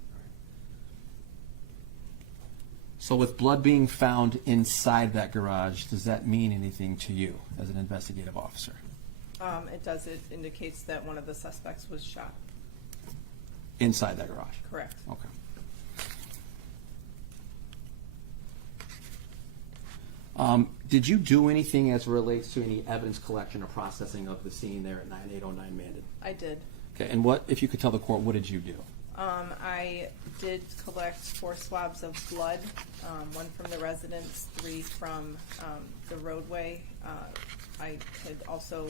So with blood being found inside that garage, does that mean anything to you as an investigative officer? It does. It indicates that one of the suspects was shot. Inside that garage? Correct. Okay. Did you do anything as it relates to any evidence collection or processing of the scene there at 9809 Mandan? I did. Okay, and what, if you could tell the court, what did you do? I did collect 4 swabs of blood, 1 from the residence, 3 from the roadway, I could also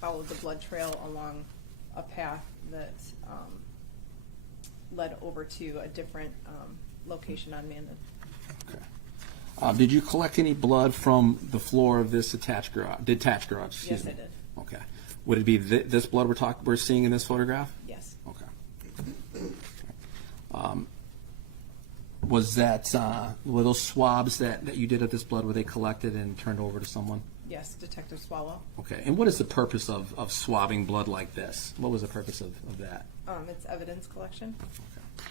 follow the blood trail along a path that led over to a different location on Mandan. Okay. Did you collect any blood from the floor of this detached garage? Excuse Yes, me. I did. Okay. Would it be this blood we're seeing in this photograph? Yes. Okay. Was that were those swabs that you did of this blood, were they collected and turned over to someone? Yes, Detective Swallow. Okay. And what is the purpose of swabbing blood like this? What was the purpose of that? It's evidence collection. Okay.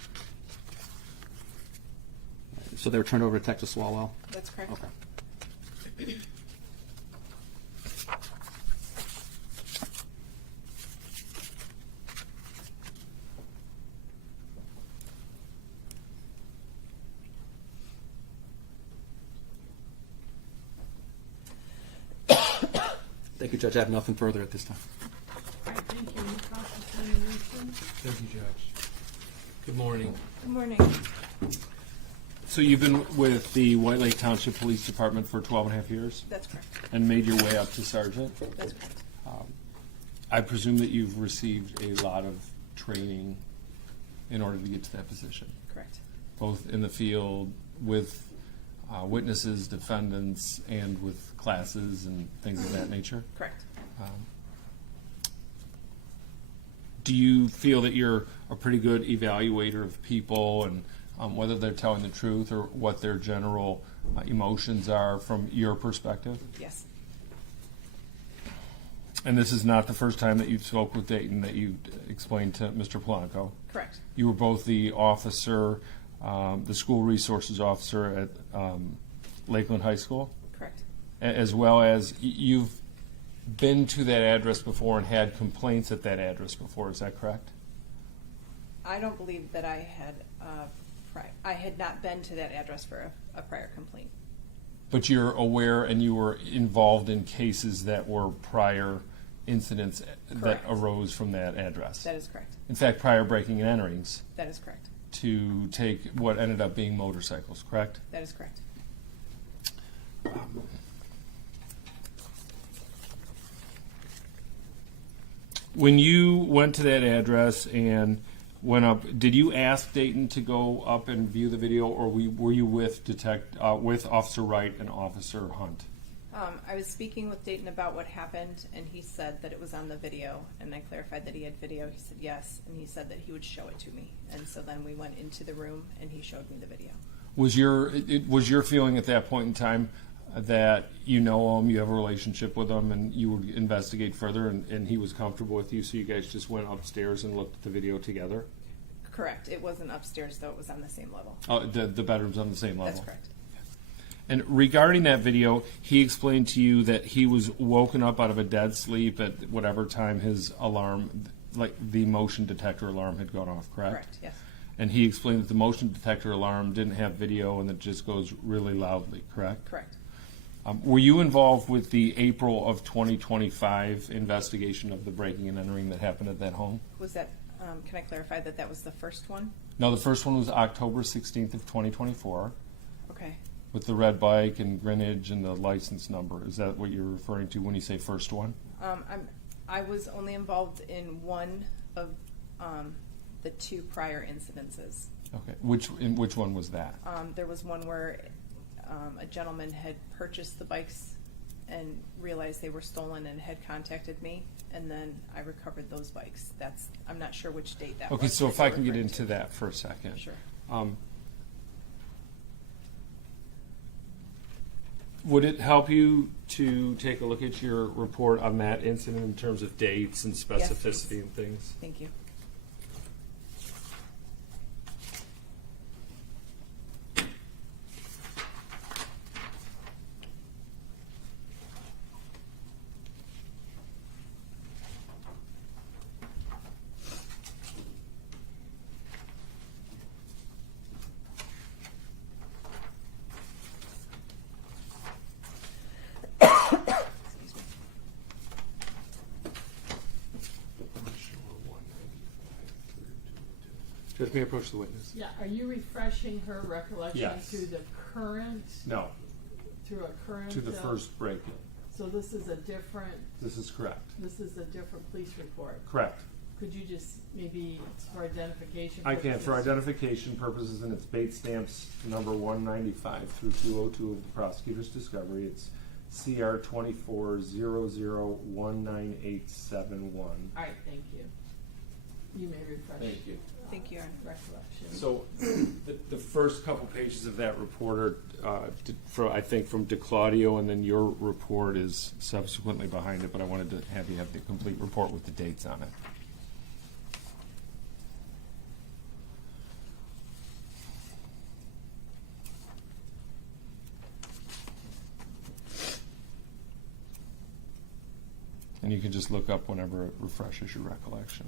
So they were turned over to Detective Swalwell? That's correct. Okay. Thank you, Judge. I have nothing further at this time. All right, thank you. Any cross-examination? Thank you, Judge. Good morning. Good morning. So you've been with the White Lake Township Police Department for 12 and a half years That's correct. and made your way up to sergeant. That's correct. I presume that you've received a lot of training in order to get to that position, Correct. both in the field with witnesses, defendants, and with classes and things of that nature. Correct. Do you feel that you're a pretty good evaluator of people and whether they're telling the truth or what their general emotions are from your perspective? Yes. And this is not the first time that you spoke with Dayton that you explained to Mr. Polanco. Correct. You were both the officer, the school resources officer at Lakeland High School, Correct. as well as you've been to that address before and had complaints at that address before. Is that correct? I don't believe that I had not been to that address for a prior complaint. But you're aware and you were involved in cases that were prior incidents that Correct. arose from that address. That is correct. In fact, prior breaking and enterings That is correct. to take what ended up being motorcycles, correct? That is correct. When you went to that address and went up, did you ask Dayton to go up and view the video, or were you with with Officer Wright and Officer Hunt? I was speaking with Dayton about what happened, and he said that it was on the video, and I clarified that he had video. He said yes, and he said that he would show it to me. And so then we went into the room, and he showed me the video. Was your feeling at that point in time that you know him, you have a relationship with him, and you would investigate further, and he was comfortable with you, so you guys just went upstairs and looked at the video together? Correct. It wasn't upstairs, though. It was on the same level. Oh, the bedroom's on the same level? That's correct. And regarding that video, he explained to you that he was woken up out of a dead sleep at whatever time his alarm, like the motion detector alarm, had gone off, correct? Correct, yes. And he explained that the motion detector alarm didn't have video and it just goes really loudly, correct? Correct. Were you involved with the April of 2025 investigation of the breaking and entering that happened at that home? Was that, can I clarify that that was the first one? No, the first one was October 16th of 2024 Okay. with the red bike and Greenwich and the license number. Is that what you're referring to when you say first one? I was only involved in one of the two prior incidences. Okay. Which one was that? There was one where a gentleman had purchased the bikes and realized they were stolen and had contacted me, and then I recovered those bikes. I'm not sure which date that was. Okay, so that if I you're can get referring into to. that for a second. Sure. Would it help you to take a look at your report on that incident in terms of dates and specificity please. and things? Thank you. Judge, may I approach the witness? Yeah, are you refreshing her recollection Yes. to the current, No, through a current? to the first break-in. So this is a different, This is correct. police report. Correct. Could you just, maybe it's for identification I purposes? can, for identification purposes, and it's Bait stamps number 195 through 202 of the prosecutor's discovery. It's CR 2400198771. All right, thank you. You may refresh. Thank you. Thank you, Aaron. Recollection. So, the first couple pages of that report are, I think, from DeClaudio, and then your report is subsequently behind it, but I wanted to have you have the complete report with the dates on it. And you can just look up whenever it refreshes your recollection.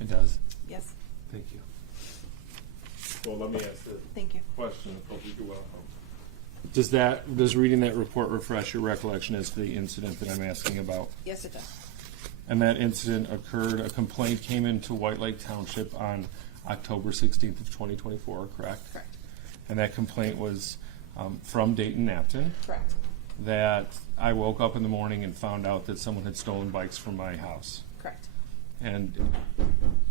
It does. Yes, Thank you. Well, let me ask the thank you. question. You're welcome. Does reading that report refresh your recollection as to the incident that I'm asking about? Yes, it does. And that incident occurred, a complaint came into White Lake Township on October 16th of 2024, correct? Correct. And that complaint was from Dayton Knapton, Correct. that I woke up in the morning and found out that someone had stolen bikes from my house. Correct. And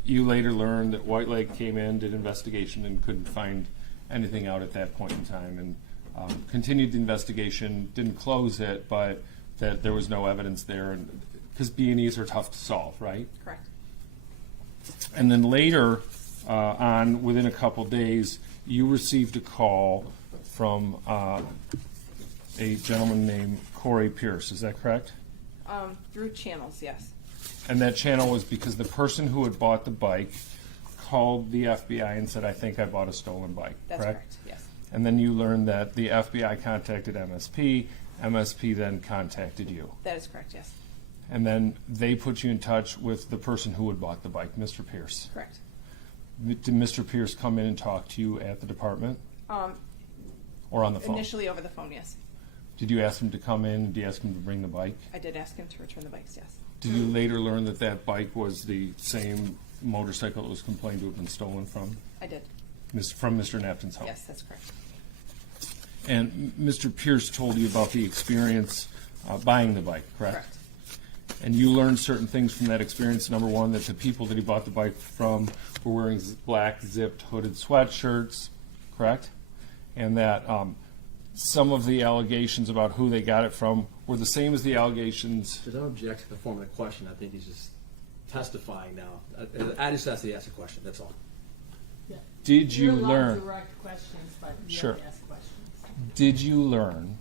you later learned that White Lake came in, did investigation, and couldn't find anything out at that point in time, and continued the investigation, didn't close it, but that there was no evidence there, and because B&Es are tough to solve, right? Correct. And then later on, within a couple days, you received a call from a gentleman named Corey Pierce. Is that correct? Through channels, yes. And that channel was because the person who had bought the bike called the FBI and said, "I think I bought a stolen bike." That's correct, yes. And then you learned that the FBI contacted MSP. MSP then contacted you. That is correct, yes. And then they put you in touch with the person who had bought the bike, Mr. Pierce. Correct. Did Mr. Pierce come in and talk to you at the department or on the phone? Initially over the phone, yes. Did you ask him to come in? Did you ask him to bring the bike? I did ask him to return the bikes, yes. Did you later learn that that bike was the same motorcycle that was complained to have been stolen from? I did. From Mr. Knapton's home? Yes, that's correct. And Mr. Pierce told you about the experience buying the bike, correct? Correct. And you learned certain things from that experience. Number one, that the people that he bought the bike from were wearing black zipped hooded sweatshirts, correct? And that some of the allegations about who they got it from were the same as the allegations. There's no objection to the form of the question. I think he's just testifying now. I just asked to ask a question, that's all. Yeah. Did you You're allowed learn? direct questions, but you Sure. have to ask questions. Did you learn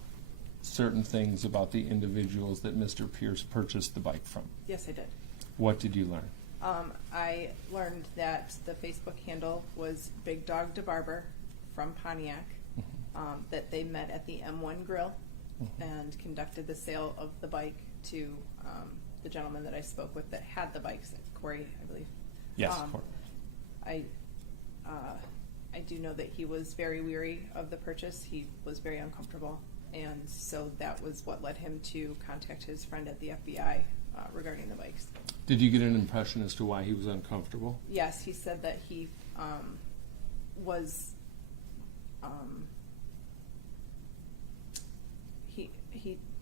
certain things about the individuals that Mr. Pierce purchased the bike from? Yes, I did. What did you learn? I learned that the Facebook handle was Big Dog DeBarber from Pontiac, that they met at the M1 Grill and conducted the sale of the bike to the gentleman that I spoke with that had the bikes, Corey, I believe. Yes. I do know that he was very weary of the purchase. He was very uncomfortable, and so that was what led him to contact his friend at the FBI regarding the bikes. Did you get an impression as to why he was uncomfortable? Yes, he said that he was.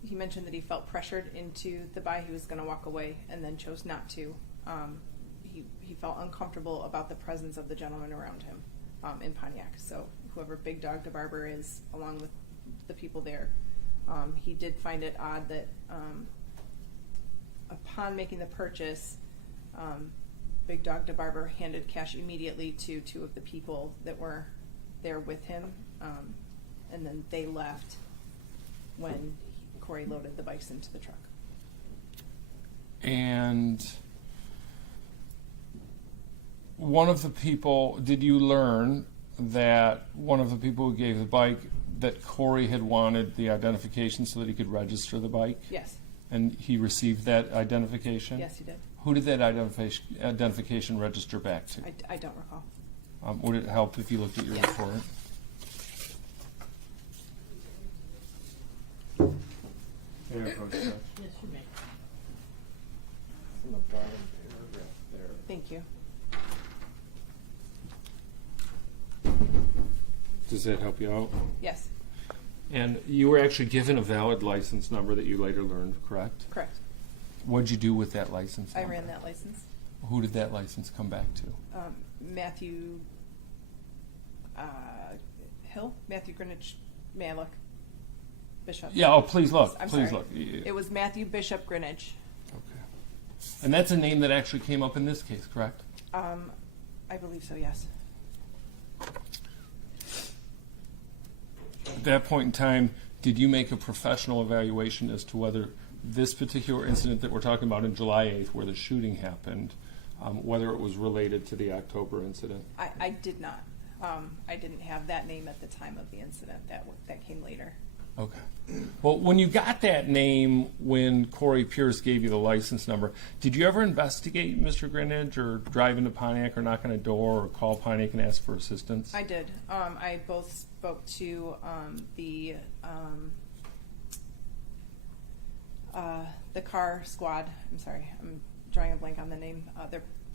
He mentioned that he felt pressured into the buy. He was going to walk away and then chose not to. He felt uncomfortable about the presence of the gentleman around him in Pontiac. So whoever Big Dog DeBarber is, along with the people there, he did find it odd that upon making the purchase, Big Dog DeBarber handed cash immediately to two of the people that were there with him, and then they left when Corey loaded the bikes into the truck. And one of the people, did you learn that one of the people who gave the bike, that Corey had wanted the identification so that he could register the bike? Yes. And he received that identification? Yes, he did. Who did that identification register back to? I don't recall. Would it help if you looked at your Yes. report? May I approach Judge? Yes, you may. From the bottom paragraph there. Thank you. Does that help you out? Yes, And you were actually given a valid license number that you later learned, correct? correct. What'd you do with that license I number? ran that license. Who did that license come back to? Matthew Hill? Matthew Greenwich. May I look? Bishop. Yeah, oh, please look. I'm Please sorry. look. It was Matthew Bishop Greenwich. Okay. And that's a name that actually came up in this case, correct? I believe so, yes. At that point in time, did you make a professional evaluation as to whether this particular incident that we're talking about in July 8th, where the shooting happened, whether it was related to the October incident? I did not. I didn't have that name at the time of the incident. That came later. Okay. Well, when you got that name, when Corey Pierce gave you the license number, did you ever investigate Mr. Greenwich or drive into Pontiac or knock on a door or call Pontiac and ask for assistance? I did. I both spoke to the car squad. I'm sorry, I'm drawing a blank on the name.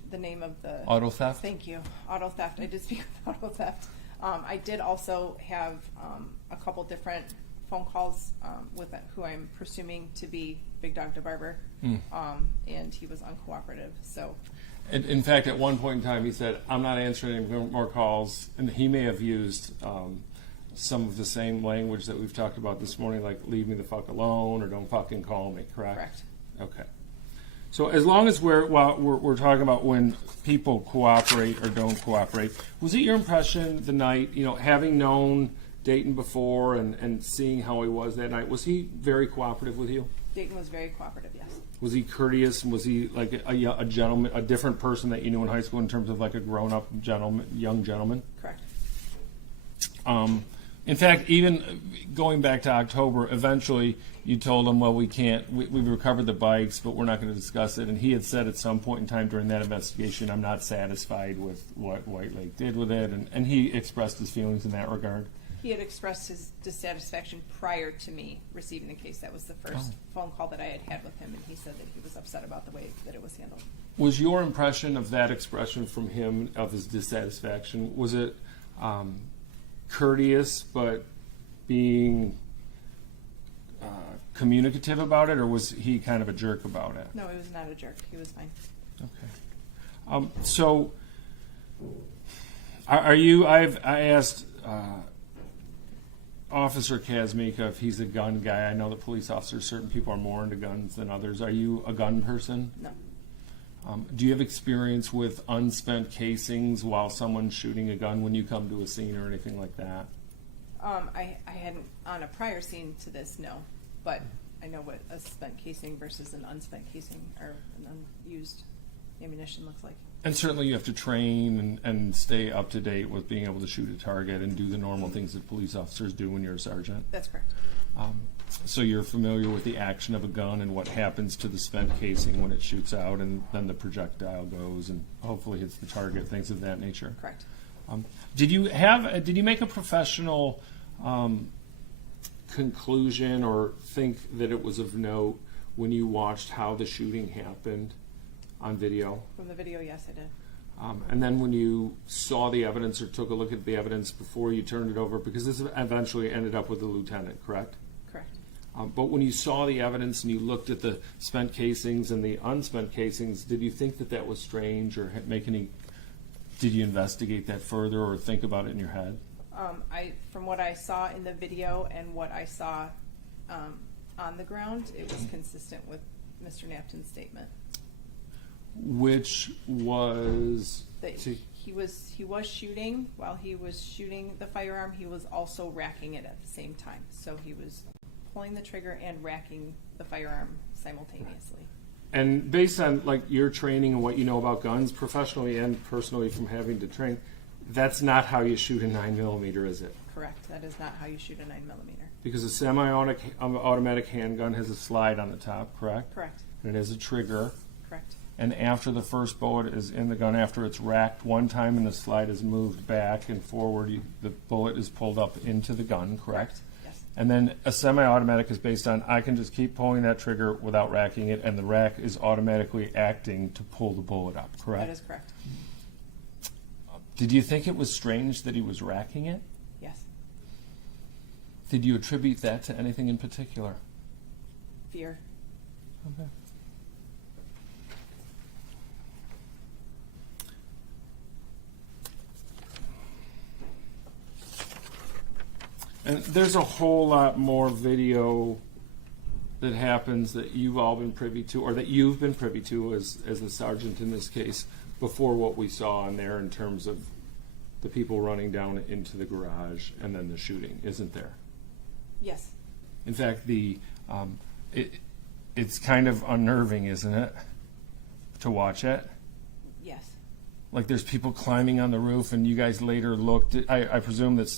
The name of the Auto theft? Thank you, auto theft. I did speak with auto theft. I did also have a couple different phone calls with who I'm presuming to be Big Dog DeBarber, and he was uncooperative. So, In fact, at one point in time, he said, "I'm not answering any more calls," and he may have used some of the same language that we've talked about this morning, like "leave me the fuck alone" or "don't fucking call me." Correct? correct. Okay. So as long as we're talking about when people cooperate or don't cooperate, was it your impression the night, having known Dayton before and seeing how he was that night, was he very cooperative with you? Dayton was very cooperative. Yes. Was he courteous? Was he like a gentleman, a different person that you knew in high school in terms of like a grown-up gentleman, young gentleman? Correct. In fact, even going back to October, eventually you told him, well, we recovered the bikes, but we're not going to discuss it. And he had said at some point in time during that investigation, I'm not satisfied with what White Lake did with it. And he expressed his feelings in that regard. He had expressed his dissatisfaction prior to me receiving the case. That was the first phone call that I had with him, and he said that he was upset about the way that it was handled. Was your impression of that expression from him, of his dissatisfaction, was it courteous but being communicative about it, or was he kind of a jerk about it? No, he was not a jerk. He was fine. Okay. So, are you? I asked Officer Kazmika if he's a gun guy. I know that police officers, certain people are more into guns than others. Are you a gun person? No. Do you have experience with unspent casings while someone's shooting a gun when you come to a scene or anything like that? I hadn't on a prior scene to this, no, but I know what a spent casing versus an unspent casing or an unused ammunition looks like. And certainly you have to train and stay up to date with being able to shoot a target and do the normal things that police officers do when you're a sergeant. That's correct. So you're familiar with the action of a gun and what happens to the spent casing when it shoots out and then the projectile goes and hopefully hits the target, things of that nature. Correct. Did you make a professional conclusion or think that it was of note when you watched how the shooting happened on video? From the video, yes, I did. And then when you saw the evidence or took a look at the evidence before you turned it over, because this eventually ended up with the lieutenant, correct? Correct. But when you saw the evidence and you looked at the spent casings and the unspent casings, did you think that that was strange or did you investigate that further or think about it in your head? From what I saw in the video and what I saw on the ground, it was consistent with Mr. Knapton's statement. Which was That he was shooting. While he was shooting the firearm, he was also racking it at the same time. So he was pulling the trigger and racking the firearm simultaneously. And based on like your training and what you know about guns, professionally and personally from having to train, that's not how you shoot a 9mm, is it? Correct. That is not how you shoot a 9mm. Because a semi-automatic handgun has a slide on the top, correct? Correct. And it has a trigger. Correct. And after the first bullet is in the gun, after it's racked one time and the slide is moved back and forward, the bullet is pulled up into the gun, correct? Yes. And then a semi-automatic is based on I can just keep pulling that trigger without racking it, and the rack is automatically acting to pull the bullet up, correct? That is correct. Did you think it was strange that he was racking it? Yes. Did you attribute that to anything in particular? Fear. Okay. And there's a whole lot more video that happens that you've all been privy to, or that you've been privy to as the sergeant in this case, before what we saw in there in terms of the people running down into the garage and then the shooting, isn't there? Yes. In fact, it's kind of unnerving, isn't it, to watch it? Yes. Like there's people climbing on the roof, and you guys later looked. I presume that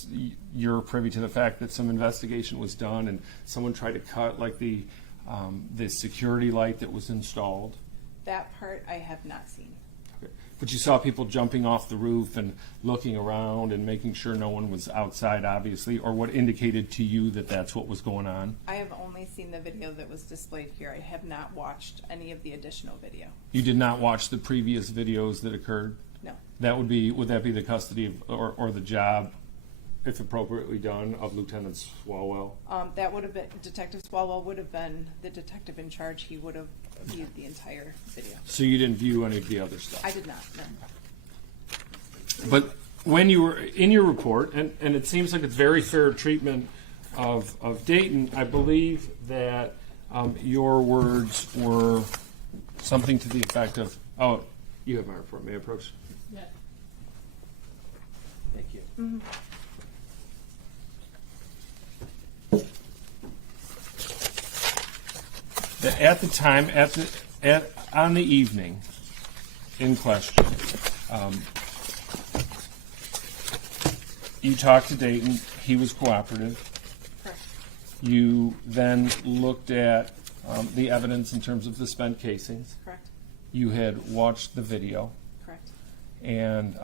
you're privy to the fact that some investigation was done, and someone tried to cut like the security light that was installed. That part I have not seen. Okay. But you saw people jumping off the roof and looking around and making sure no one was outside, obviously, or what indicated to you that that's what was going on. I have only seen the video that was displayed here. I have not watched any of the additional video. You did not watch the previous videos that occurred? No. Would that be the custody of, or the job, if appropriately done, of Lieutenant Swalwell? That would have been, Detective Swalwell would have been the detective in charge. He would have viewed the entire video. So you didn't view any of the other stuff? I did not, no. But when you were in your report, and it seems like it's very fair treatment of Dayton, I believe that your words were something to the effect of, oh, you have my report. May I approach? Yeah. Thank you. At the time, on the evening in question, you talked to Dayton. He was cooperative. Correct. You then looked at the evidence in terms of the spent casings. Correct. You had watched the video, Correct. and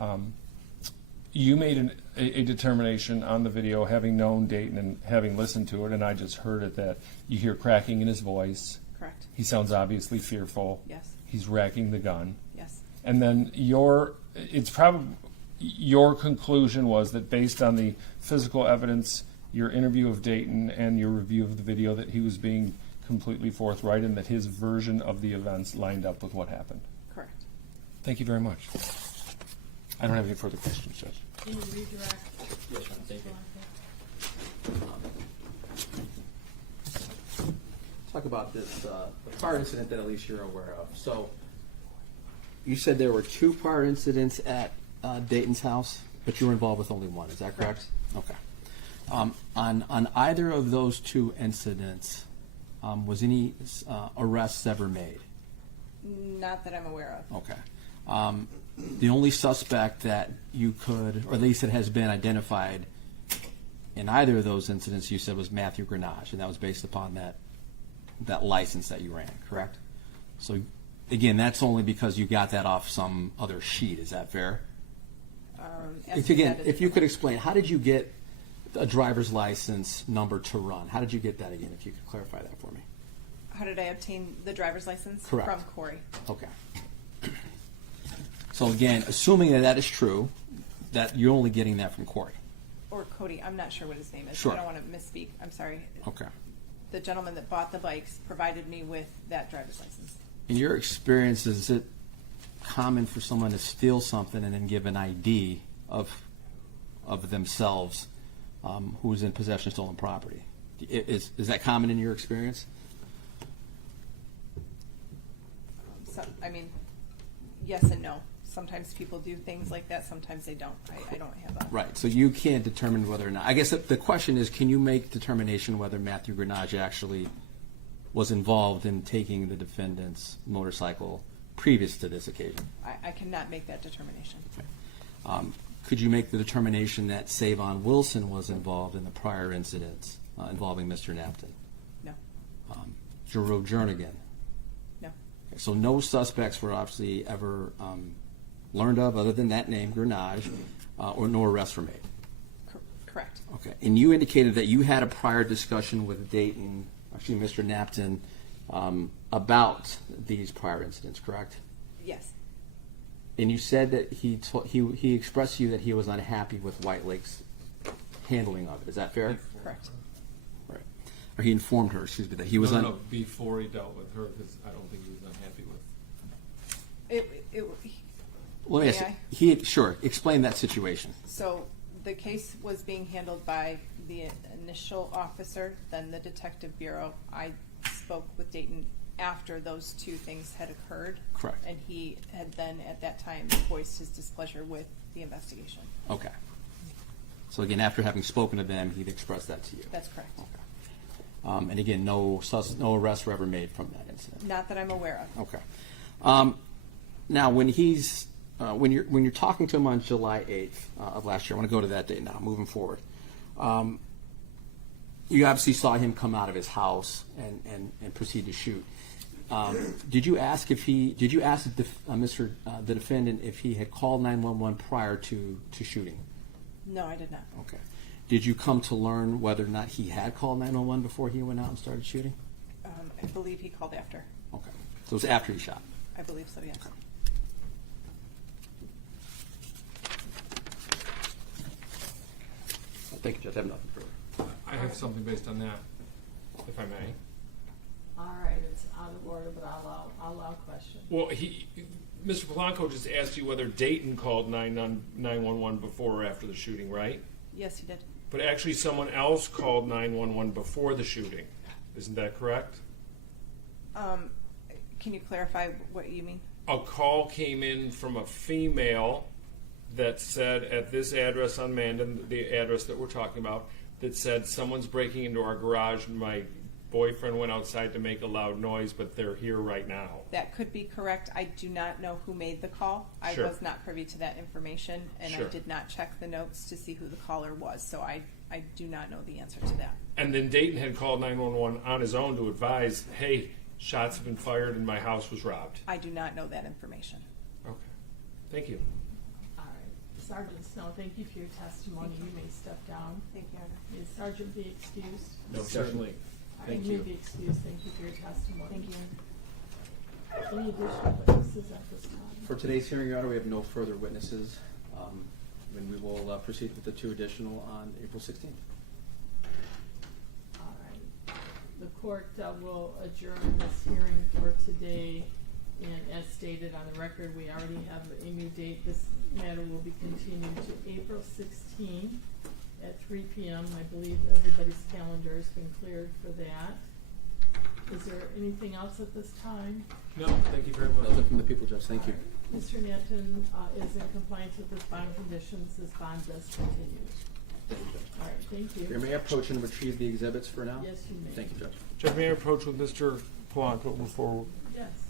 you made a determination on the video, having known Dayton and having listened to it, and I just heard it, that you hear cracking in his voice. Correct. He sounds obviously fearful. Yes. He's racking the gun. Yes. And then your conclusion was that based on the physical evidence, your interview of Dayton and your review of the video, that he was being completely forthright and that his version of the events lined up with what happened. Correct. Thank you very much. I don't have any further questions, Judge. Can you redirect? Yes, ma'am. Thank you. Talk about this the prior incident that at least you're aware of. So you said there were 2 prior incidents at Dayton's house, but you were involved with only one. Is that correct? Okay. On either of those 2 incidents, was any arrests ever made? Not that I'm aware of. Okay. The only suspect that you could, or at least it has been identified in either of those incidents, you said was Matthew Grenache, and that was based upon that license that you ran, correct? So, again, that's only because you got that off some other sheet. Is that fair? If you could explain, how did you get a driver's license number to run? How did you get that again, if you could clarify that for me? How did I obtain the driver's license? Correct. From Corey. Okay. So again, assuming that is true, that you're only getting that from Corey. Or Cody. I'm not sure what his name is. Sure. I don't want to misspeak. I'm sorry. Okay. The gentleman that bought the bikes provided me with that driver's license. In your experience, is it common for someone to steal something and then give an ID of themselves who is in possession of stolen property? Is that common in your experience? So, I mean, yes and no. Sometimes people do things like that. Sometimes they don't. I don't have a... Right. So you can't determine whether or not... I guess the question is, can you make determination whether Matthew Grenache actually was involved in taking the defendant's motorcycle previous to this occasion? I cannot make that determination. Okay. Could you make the determination that Savon Wilson was involved in the prior incidents involving Mr. Knapton? No. Jerome Jernigan? No. Okay, so no suspects were obviously ever learned of other than that name, Grenache, or no arrests were made? Correct. Correct. Okay, and you indicated that you had a prior discussion with Dayton, actually Mr. Knapton, about these prior incidents, correct? Yes. And you said that he expressed to you that he was unhappy with White Lake's handling of it. Is that fair? Correct. Right. Or he informed her, excuse me, that he was No, before he dealt with her, because I don't think he was unhappy with. Let me ask you. Sure. Explain that situation. So the case was being handled by the initial officer, then the detective bureau. I spoke with Dayton after those two things had occurred. Correct. And he had then at that time voiced his displeasure with the investigation. Okay. So again, after having spoken to them, he'd expressed that to you. That's correct. Okay. And again, no arrests were ever made from that incident. Not that I'm aware of. Okay. Now, when you're talking to him on July 8th of last year, I want to go to that date now, moving forward. You obviously saw him come out of his house and proceed to shoot. Did you ask the defendant if he had called 911 prior to shooting? No, I did not. Okay. Did you come to learn whether or not he had called 911 before he went out and started shooting? I believe he called after. Okay. So it was after he shot. I believe so, yes. Okay. Thank you, Judge. I have nothing further. I have something based on that, if I may. All right, it's out of order, but I'll allow questions. Well, Mr. Polanco just asked you whether Dayton called 911 before or after the shooting, right? Yes, he did. But actually someone else called 911 before the shooting. Isn't that correct? Can you clarify what you mean? A call came in from a female that said at this address on Mandan, the address that we're talking about, that said someone's breaking into our garage and my boyfriend went outside to make a loud noise, but they're here right now. That could be correct. I do not know who made the call. I Sure. was not privy to that information, and Sure. I did not check the notes to see who the caller was, so I do not know the answer to that. And then Dayton had called 911 on his own to advise, hey, shots have been fired and my house was robbed. I do not know that information. Okay. Thank you. All right. Sergeant Snow, thank you for your testimony. You may step down. Thank you, Honor. May the sergeant be excused. No, certainly. Thank You you. may be excused. Thank you for your testimony. Thank you. Any additional witnesses at this time? For today's hearing, Your Honor, we have no further witnesses. And we will proceed with the two additional on April 16th. All right. The court will adjourn this hearing for today, and as stated on the record, we already have a new date. This matter will be continued to April 16 at 3 p.m. I believe everybody's calendar has been cleared for that. Is there anything else at this time? No, thank you very much. Nothing from the people, Judge. Thank you. Mr. Knapton is in compliance with his bond conditions. This bond does continue. Thank you, Judge. All right, thank you. Here, may I approach and retrieve the exhibits for now? Yes, you may. Thank you, Judge. Judge, may I approach with Mr. Polanco before? Yes.